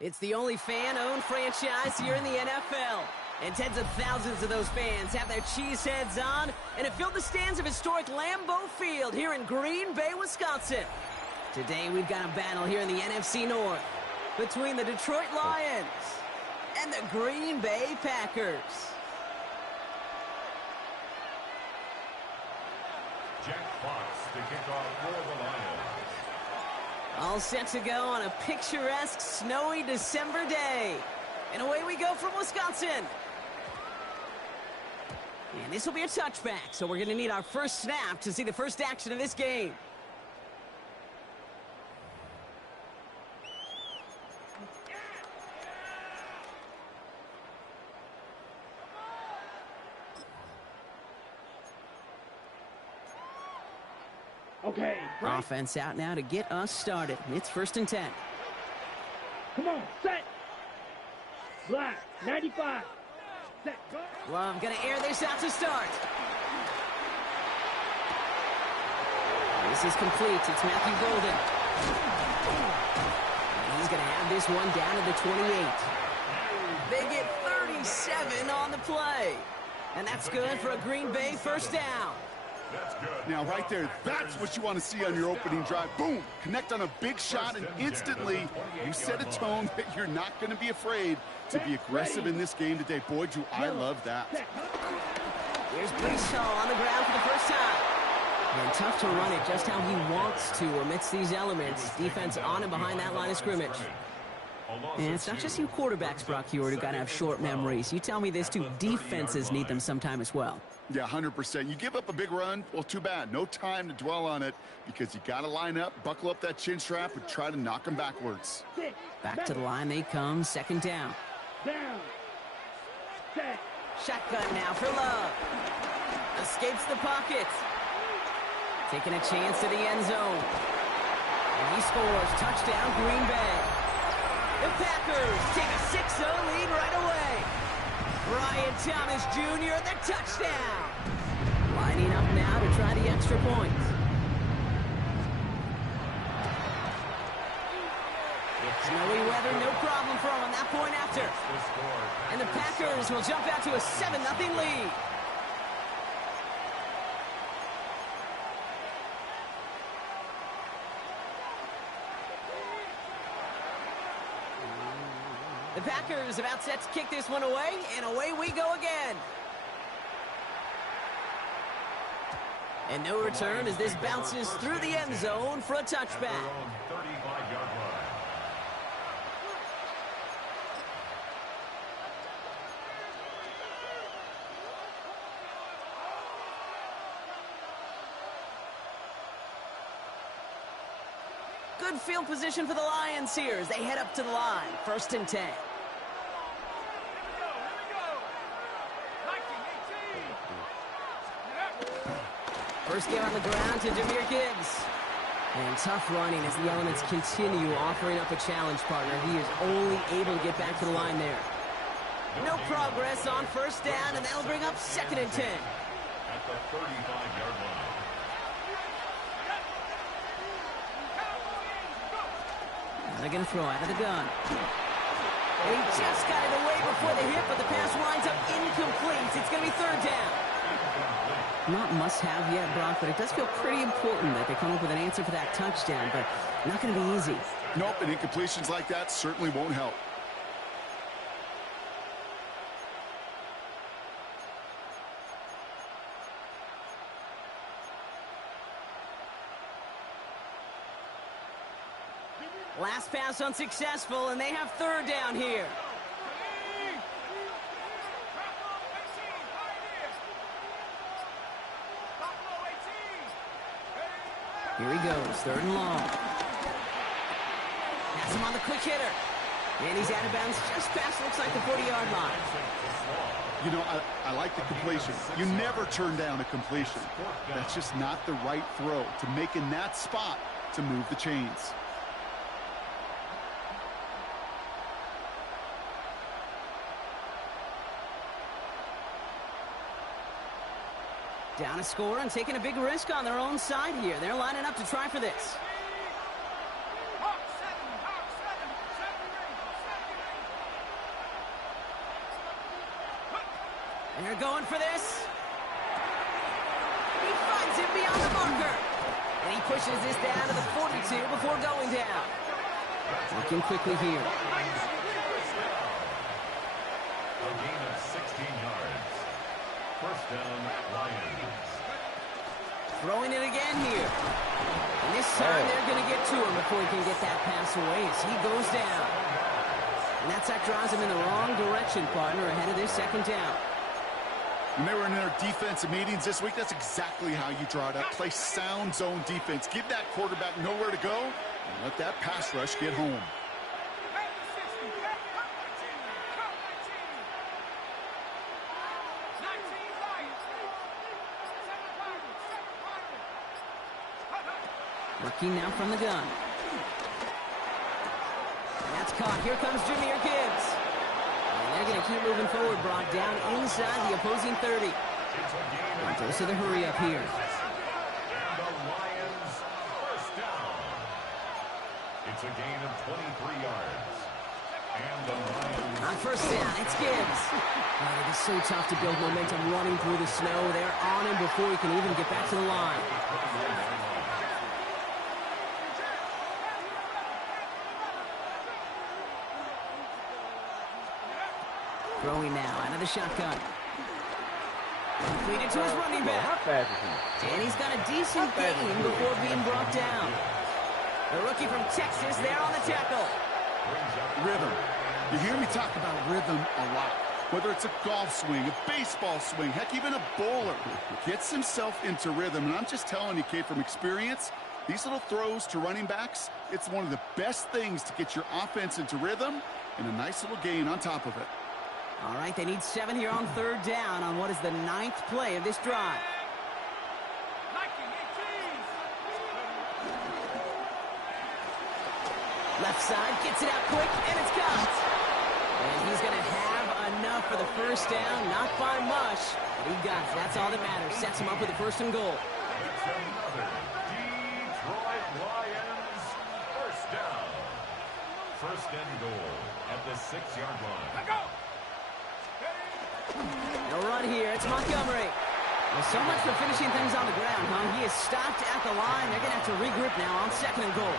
It's the only fan-owned franchise here in the NFL. And tens of thousands of those fans have their cheeseheads on, and it filled the stands of historic Lambeau Field here in Green Bay, Wisconsin. Today, we've got a battle here in the NFC North between the Detroit Lions and the Green Bay Packers. Jack Fox to kick off for the Lions. All set to go on a picturesque, snowy December day. And away we go from Wisconsin. And this will be a touchback, so we're going to need our first snap to see the first action of this game. Okay. Right. Offense out now to get us started. It's 1st and 10. Come on, set. Black, 95. Set, go. Well, I'm going to air this out to start. This is complete. It's Matthew Golden. And he's going to have this one down to the 28. They get 37 on the play. And that's good for a Green Bay first down. That's good. Now, right there, that's what you want to see on your opening drive. Boom! Connect on a big shot, and instantly you set a tone that you're not going to be afraid to be aggressive in this game today. Boy, do I love that. Here's Brees Hall on the ground for the first time. And tough to run it just how he wants to amidst these elements. Defense on and behind that line of scrimmage. And it's not just you quarterbacks, Brock Huard, who got to have short memories. You tell me this too, defenses need them sometime as well. Yeah, 100%. You give up a big run, well, too bad. No time to dwell on it because you got to line up, buckle up that chin strap, and try to knock them backwards. Back to the line they come, 2nd down. Down. Set. Shotgun now for Love. Escapes the pocket. Taking a chance to the end zone. And he scores. Touchdown, Green Bay. The Packers take a 6-0 lead right away. Brian Thomas Jr. the touchdown. Lining up now to try the extra point. Snowy weather, no problem for him on that point after. And the Packers will jump out to a 7-0 lead. The Packers about set to kick this one away, and away we go again. And no return as this bounces through the end zone for a touchback. Good field position for the Lions here as they head up to the line. 1st and 10. First game on the ground to Jahmyr Gibbs. And tough running as the elements continue offering up a challenge partner. He is only able to get back to the line there. No progress on 1st down, and that'll bring up 2nd and 10. At the 35-yard line. They're going to throw out of the gun. And he just got it away before the hit, but the pass winds up incomplete. It's going to be 3rd down. Not must-have yet, Brock, but it does feel pretty important that they come up with an answer for that touchdown, but not going to be easy. Nope, and incompletions like that certainly won't help. Last pass unsuccessful, and they have 3rd down here. Here he goes, 3rd and long. Has him on the quick hitter. And he's out of bounds just past, looks like, the 40-yard line. You know, I like the completion. You never turn down a completion. That's just not the right throw to make in that spot to move the chains. Down a score and taking a big risk on their own side here. They're lining up to try for this. They're going for this. He finds him beyond the marker. And he pushes this down to the 42 before going down. Looking quickly here. A gain of 16 yards. First down, Lions. Throwing it again here. And this time they're going to get to him before he can get that pass away as he goes down. And that sack drives him in the wrong direction, partner, ahead of this second down. When they were in their defensive meetings this week, that's exactly how you draw it up. Play sound zone defense. Give that quarterback nowhere to go and let that pass rush get home. Working now from the gun. And that's caught. Here comes Jahmyr Gibbs. And they're going to keep moving forward. Brought down inside the opposing 30. And goes to the hurry up here. And the Lions first down. It's a gain of 23 yards. And the Lions on first down, it's Gibbs. Oh, it is so tough to build momentum running through the snow. They're on him before he can even get back to the line. Throwing now out of the shotgun. Completed to his running back. How fast is he? And he's got a decent gain before being brought down. The rookie from Texas there on the tackle. Rhythm. You hear me talk about rhythm a lot. Whether it's a golf swing, a baseball swing, heck, even a bowler gets himself into rhythm. And I'm just telling you, kid, from experience, these little throws to running backs, it's one of the best things to get your offense into rhythm and a nice little gain on top of it. All right, they need 7 here on third down on what is the 9th play of this drive. Left side, gets it out quick, and it's got. And he's going to have enough for the first down, not by much, but he got it. That's all that matters. Sets him up with a first and goal. It's another Detroit Lions first down. First and goal at the 6-yard line. Let go. No run here. It's Montgomery. Well, so much for finishing things on the ground, huh? He is stopped at the line. They're going to have to regroup now on second and goal.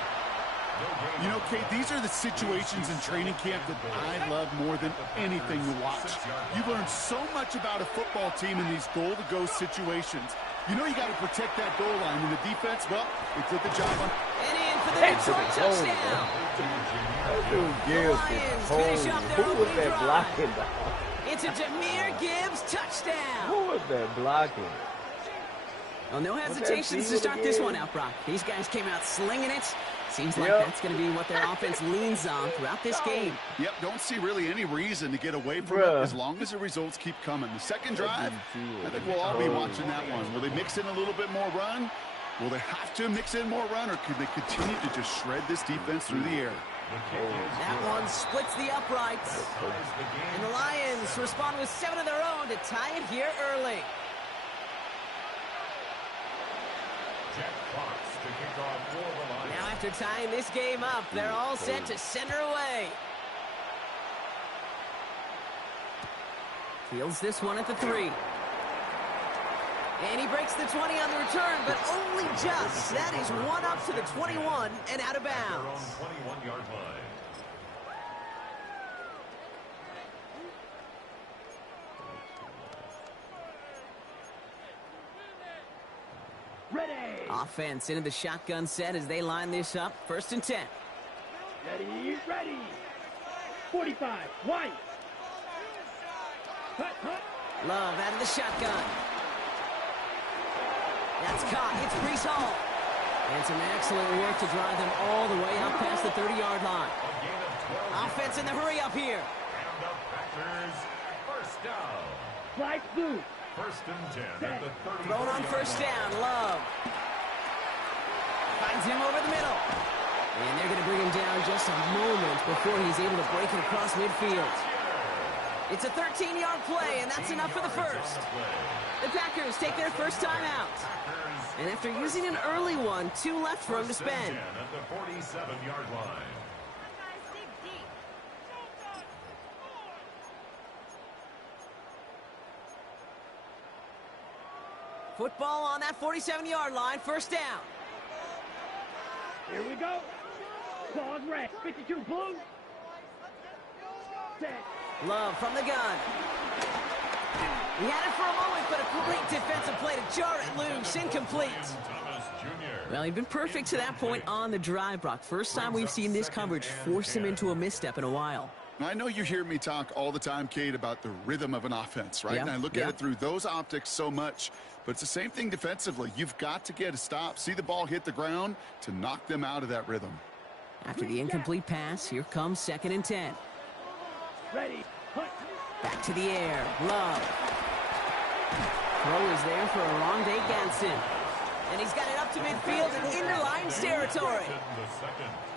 You know, Kate, these are the situations in training camp that I love more than anything to watch. You learn so much about a football team in these goal-to-go situations. You know you got to protect that goal line. And the defense, well, they did the job on... And in for the Detroit touchdown. Lions finish up their opening drive. It's a Jahmyr Gibbs touchdown. Who was that blocking? Well, no hesitations to start this one out, Brock. These guys came out slinging it. Seems like that's going to be what their offense leans on throughout this game. Yep, don't see really any reason to get away from it as long as the results keep coming. The second drive, I think we'll all be watching that one. Will they mix in a little bit more run? Will they have to mix in more run, or could they continue to just shred this defense through the air? That one splits the uprights. And the Lions respond with 7 of their own to tie it here early. Now after tying this game up, they're all set to center away. Fields this one at the 3. And he breaks the 20 on the return, but only just. That is one up to the 21 and out of bounds. 21-yard line. Ready. Offense into the shotgun set as they line this up. First and 10. Ready, ready. 45, white. Hut, hut. Love out of the shotgun. That's caught. It's Brees Hall. And some excellent work to drive them all the way out past the 30-yard line. Offense in the hurry up here. And the Packers first down. Flag blue. First and 10 at the 30. Thrown on first down. Love. Finds him over the middle. And they're going to bring him down just a moment before he's able to break it across midfield. It's a 13-yard play, and that's enough for the first. The Packers take their first time out. And after using an early one, 2 left for him to spend. At the 47-yard line. Football on that 47-yard line, first down. Here we go. Pause red. 52 blue. Set. Love from the gun. He had it for a moment, but a great defensive play to jar it loose. Incomplete. Well, he'd been perfect to that point on the drive, Brock. First time we've seen this coverage force him into a misstep in a while. I know you hear me talk all the time, Kate, about the rhythm of an offense, right? Yeah. And I look at it through those optics so much, but it's the same thing defensively. You've got to get a stop, see the ball hit the ground to knock them out of that rhythm. After the incomplete pass, here comes 2nd and 10. Ready. Hunt. Back to the air. Love. Throw is there for Arondé Ganston. And he's got it up to midfield and into Lions territory.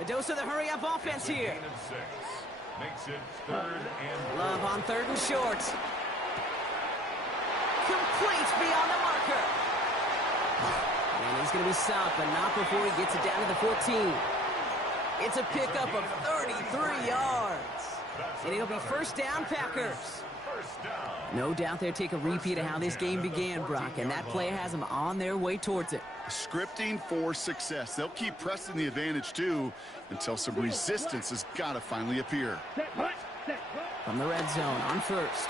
A dose of the hurry-up offense here. Makes it 3rd and Love on 3rd and short. Complete beyond the marker. And he's going to be stopped, but not before he gets it down to the 14. It's a pickup of 33 yards. And it'll be first down, Packers. No doubt they'll take a repeat of how this game began, Brock, and that play has them on their way towards it. Scripting for success. They'll keep pressing the advantage, too, until some resistance has got to finally appear. From the red zone on 1st.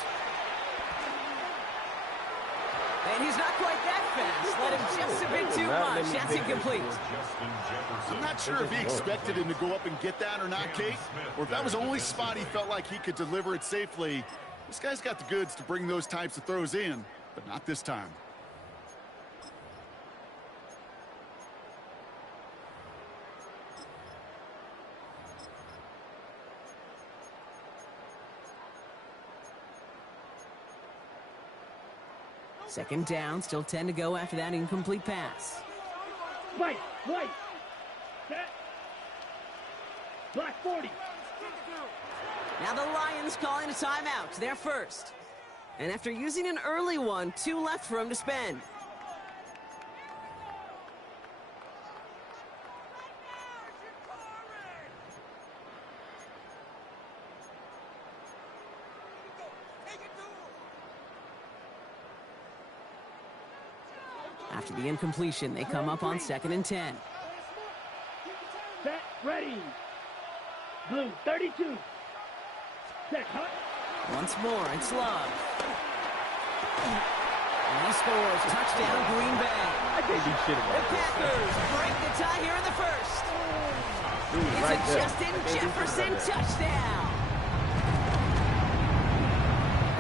And he's not quite that fast. Let him just a bit too much. That's incomplete. I'm not sure if he expected him to go up and get that or not, Kate, or if that was the only spot he felt like he could deliver it safely. This guy's got the goods to bring those types of throws in, but not this time. Second down, still 10 to go after that incomplete pass. White. Set. Black 40. Now the Lions calling a timeout. They're first. And after using an early one, 2 left for him to spend. After the incompletion, they come up on 2nd and 10. Set. Ready. Blue 32. Set. Hut. Once more, it's Love. And he scores. Touchdown, Green Bay. The Packers break the tie here in the first. It's a Justin Jefferson touchdown.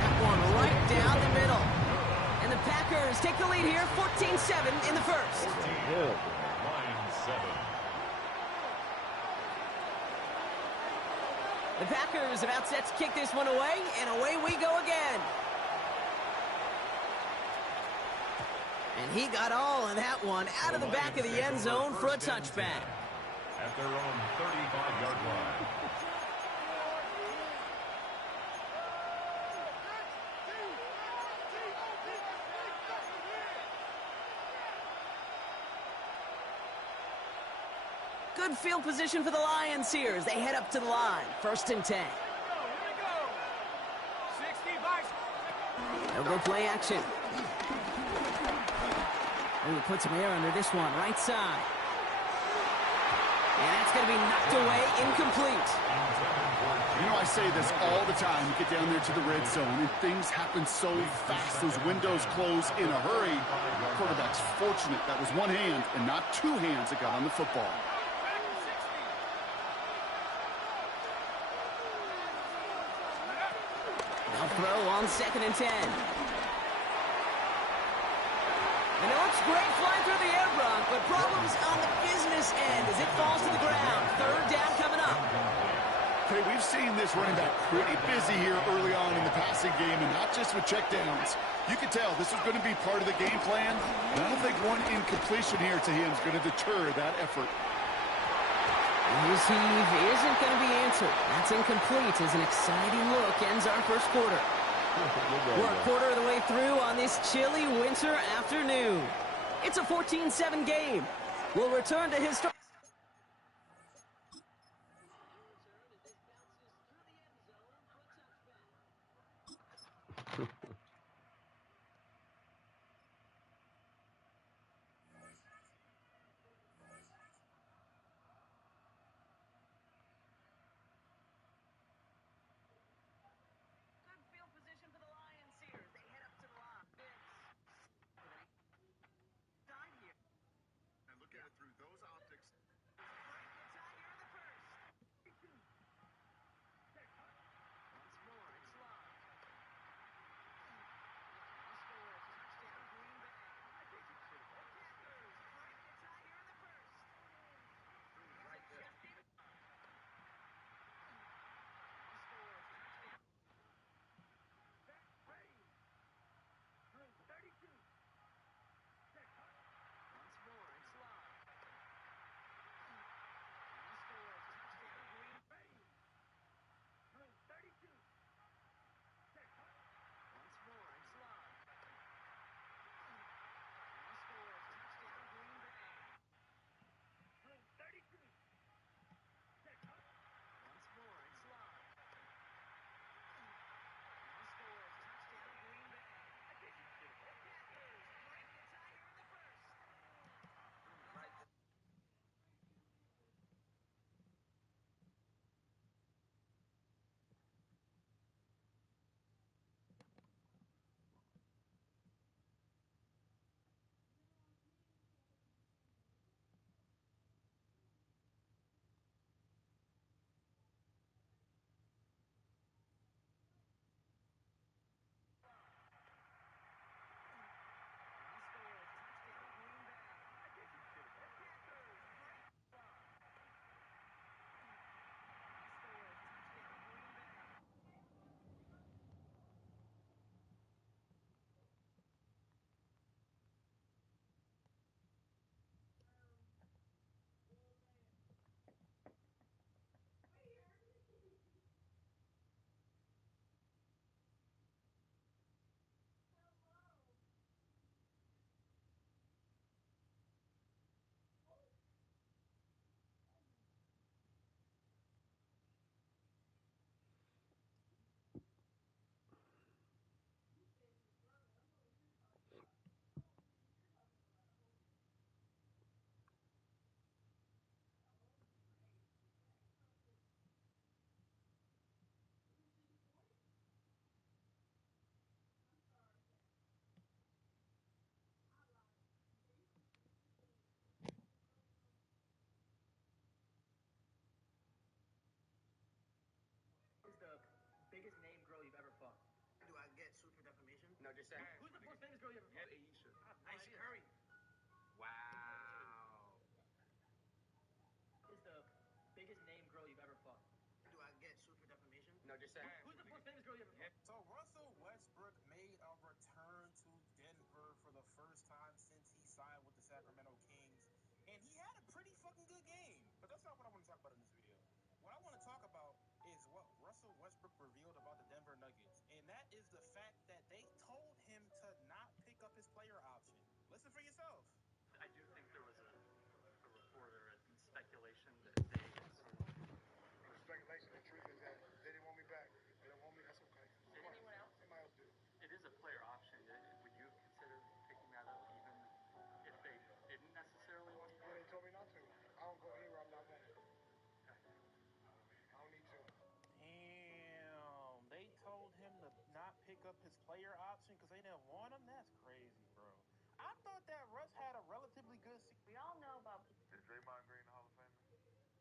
That one right down the middle. And the Packers take the lead here, 14-7 in the first. The Packers about set to kick this one away, and away we go again. And he got all of that one out of the back of the end zone for a touchback. At their own 35-yard line. Good field position for the Lions here as they head up to the line. 1st and 10. They'll go play action. Oh, put some air under this one, right side. And that's going to be knocked away, incomplete. You know, I say this all the time. You get down there to the red zone, and things happen so fast. Those windows close in a hurry. Quarterback's fortunate that was one hand and not 2 hands that got on the football. They'll throw on 2nd and 10. And it looks great flying through the air, Brock, but problems on the business end as it falls to the ground. 3rd down coming up. Okay, we've seen this running back pretty busy here early on in the passing game, and not just with checkdowns. You could tell this was going to be part of the game plan, and I don't think one incompletion here to him is going to deter that effort. His heave isn't going to be answered. That's incomplete as an exciting look ends our first quarter. We're a quarter of the way through on this chilly winter afternoon. It's a 14-7 game. We'll return to his... Who's the most famous girl you ever fucked? Aisha. Ice Curry. Wow. Is the biggest name girl you've ever fucked? Do I get sued for defamation? No, just say. Who's the most famous girl you ever fucked? So Russell Westbrook made a return to Denver for the first time since he signed with the Sacramento Kings. And he had a pretty fucking good game. But that's not what I want to talk about in this video. What I want to talk about is what Russell Westbrook revealed about the Denver Nuggets. And that is the fact that they told him to not pick up his player option. Listen for yourself. I do think there was a report or a speculation that they sort of... The speculation, the truth is that they didn't want me back. They don't want me, that's okay. Did anyone else? Somebody else do. It is a player option. Would you consider picking that up even if they didn't necessarily want you Yeah, back? they told me not to. I don't go anywhere I'm not wanted. Okay. I don't need to. Damn, they told him to not pick up his player option because they didn't want him? That's crazy, bro. I thought that Russ had a relatively good season. We all know about... Is Draymond Green the Hall of Famer?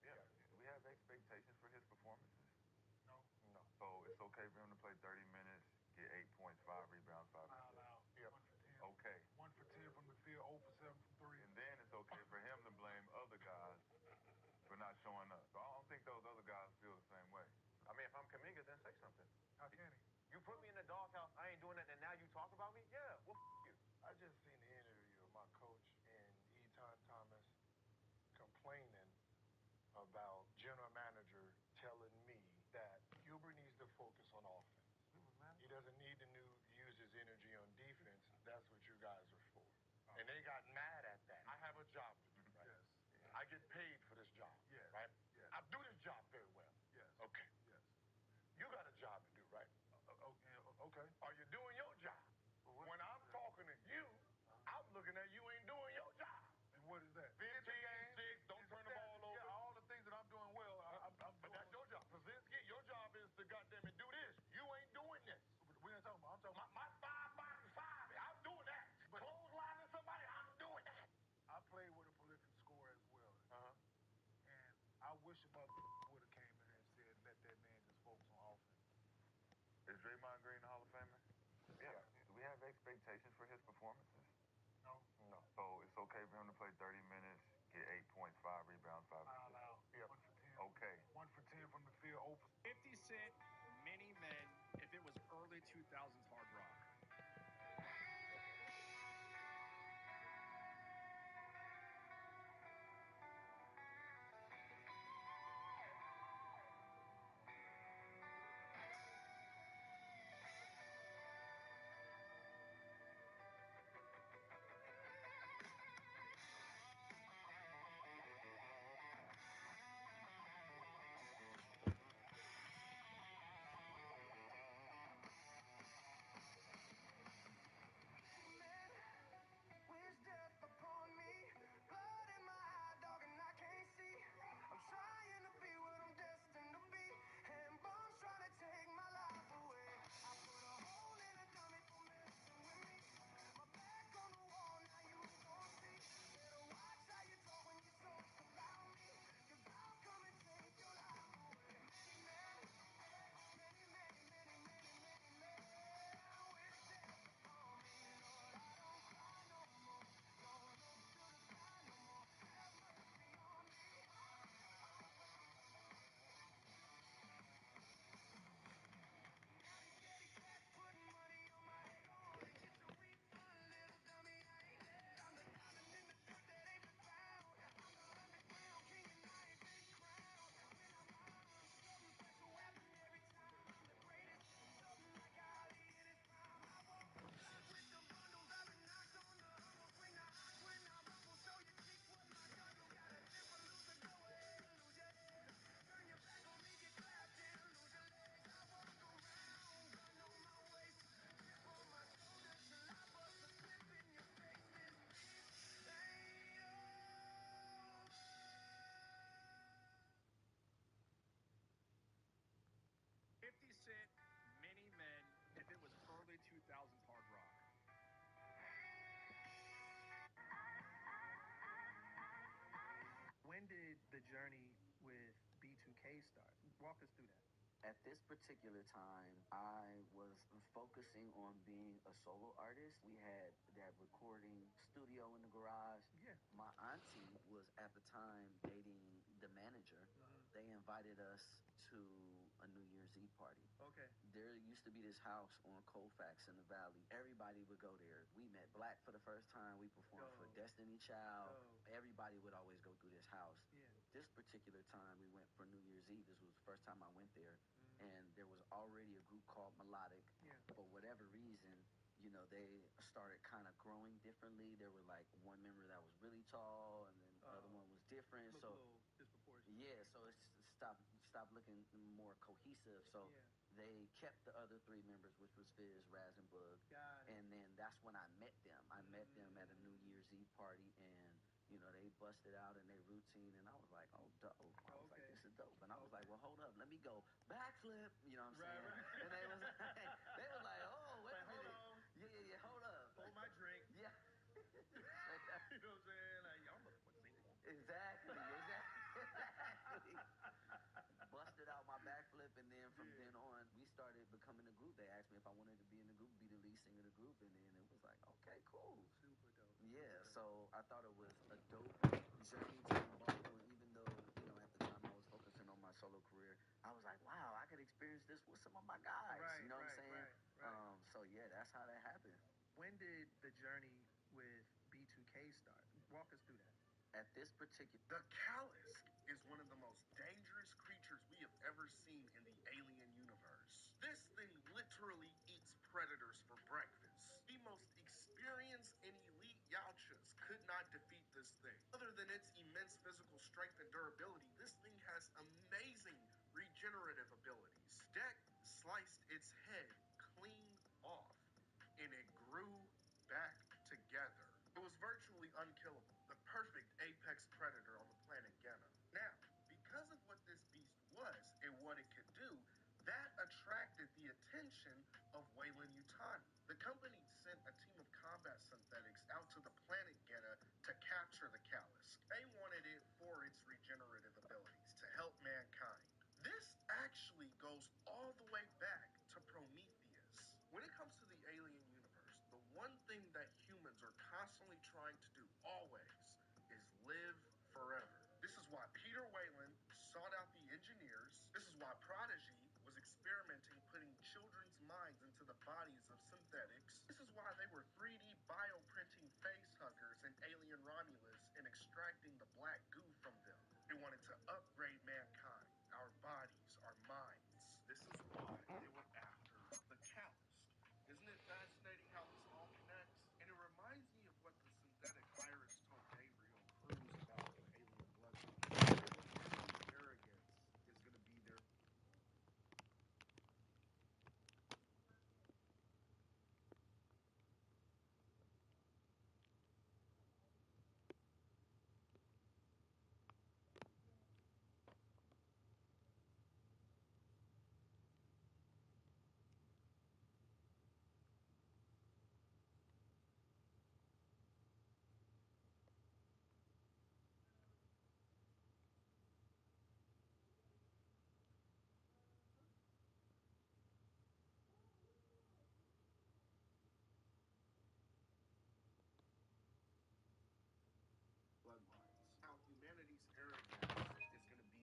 Yeah. Do we have expectations for his performances? No. No. So it's okay for him to play 30 minutes, get 8 points, 5 rebounds, 5 assists? Yeah. 1 for 10. Okay. 1 for 10 from the field, 0 for 7 from 3. And then it's okay for him to blame other guys for not showing up. So I don't think those other guys feel the same way. I mean, if I'm Kaminga, then say something. How can he? You put me in the doghouse, I ain't doing that, and now you talk about me? Yeah, well, you. I just seen the interview of my coach and Eton Thomas complaining about general manager telling me that Gilbert needs to focus on offense. He doesn't need to use his energy on defense. That's what you guys are for. And they got mad at that. I have a job to do, right? Yes. I get paid for this job, Yes. right? Yes. I do this job very well. Yes. Okay. Yes. You got a job to do, right? Okay. Are you doing your job? When I'm talking to you, I'm looking at you ain't doing your job. And what is that? 15 and 6, don't turn the ball over. Yeah, all the things that I'm doing well, I'm But that's your job. Krasinski, your job is to goddamn it do this. You ain't doing this. We ain't talking about. I'm talking My 5-by-5, I'm doing that. Clotheslining somebody, I'm doing that. I played with a prolific scorer as well. And I wish a mother would have came in here and said, let that man just focus on offense. Is Draymond Green the Hall of Famer? Yeah. Do we have expectations for his performances? No. No. So it's okay for him to play 30 minutes, get 8 points, 5 rebounds, 5 assists? Yeah. 1 for 10. Okay. 1 for 10 from the field, 0 for 50 Cent, Many Men, if it was early 2000s hard rock. Wish death upon me. Blood in my eye, dog, and I can't see. I'm trying to be what I'm destined to be. And bombs trying to take my life away. I put a hole in a dummy for messing with me. My back on the wall, now you gon' see. Better watch how you talk when you talk about me. Cause I'll come and take your life away. Many men, many, many, many, many men. Wish death upon me, Lord. I don't cry no more. Don't look to the sky no more. Have mercy on me. Daddy cat putting money on my head. Only get the weak for a little dummy. I ain't dead. I'm the diamond in the dirt that ain't been found. I'm the underground king and I ain't been crowned. When I'm on, something special happen every time. I'm the greatest. Something like Ali in his prime. I walk the block with the bundles. I've been knocked on the humble. Swing the hot when I rumble. Show your chick what my gun do. Got a temper loser. Go ahead and lose your head. Turn your back on me, get clapped and lose your legs. I walk around, gun on my waist. Grip on my shoulder till I bust a flip in your face. This beat ain't over. 50 Cent, Many Men, if it was early 2000s hard rock. When did the journey with B2K start? Walk us through that. At this particular time, I was focusing on being a solo artist. We had that recording studio in the garage. Yeah. My auntie was at the time dating the manager. They invited us to a New Year's Eve party. Okay. There used to be this house on Colfax in the Valley. Everybody would go there. We met Black for the first time. We performed for Destiny Child. Everybody would always go through this house. Yeah. This particular time, we went for New Year's Eve. This was the first time I went there. And there was already a group called Melodic. Yeah. For whatever reason, you know, they started kind of growing differently. There were like one member that was really tall, and then the other one was different. Looked So a little disproportionate. yeah, so it stopped looking more cohesive. So they kept the other three members, which was Fizz, Raz, and Bug. Got it. And then that's when I met them. I met them at a New Year's Eve party, and you know, they busted out in their routine, and I was like, oh, dope. I was like, this is dope. And I was like, well, hold up, let me go backflip. You know what I'm saying? Right. And they was like, oh, wait a minute. Hold on. Yeah, hold up. Hold my drink. Yeah. You know what I'm saying? Like, y'all motherfuckers ain't going. Exactly. Busted out my backflip, and then from then on, we started becoming a group. They asked me if I wanted to be in the group, be the lead singer of the group, and then it was like, okay, cool. Super dope. Yeah, so I thought it was a dope journey to embark on, even though, you know, at the time I was focusing on my solo career. I was like, wow, I could experience this with some of my guys. Right, you know what I'm saying? Right. So yeah, that's how that happened. When did the journey with B2K start? Walk us through that. At this particular... The Callus is one of the most dangerous creatures we have ever seen in the alien universe. This thing literally eats predators for breakfast. The most experienced and elite Yautjas could not defeat this thing. Other than its immense physical strength and durability, this thing has amazing regenerative abilities. Deck sliced its head clean off, and it grew back together. It was virtually unkillable, the perfect apex predator on the planet Genna. Now, because of what this beast was and what it could do, that attracted the attention of Weyland Yutani. The company sent a team of combat synthetics out to the planet Genna to capture the Callus. They wanted it for its regenerative abilities to help mankind. This actually goes all the way back to Prometheus. When it comes to the alien universe, the one thing that humans are constantly trying to do, always, is live forever. This is why Peter Weyland sought out the engineers. This is why Prodigy was experimenting putting children's minds into the bodies of synthetics. This is why they were 3D bioprinting face huggers and alien Romulus and extracting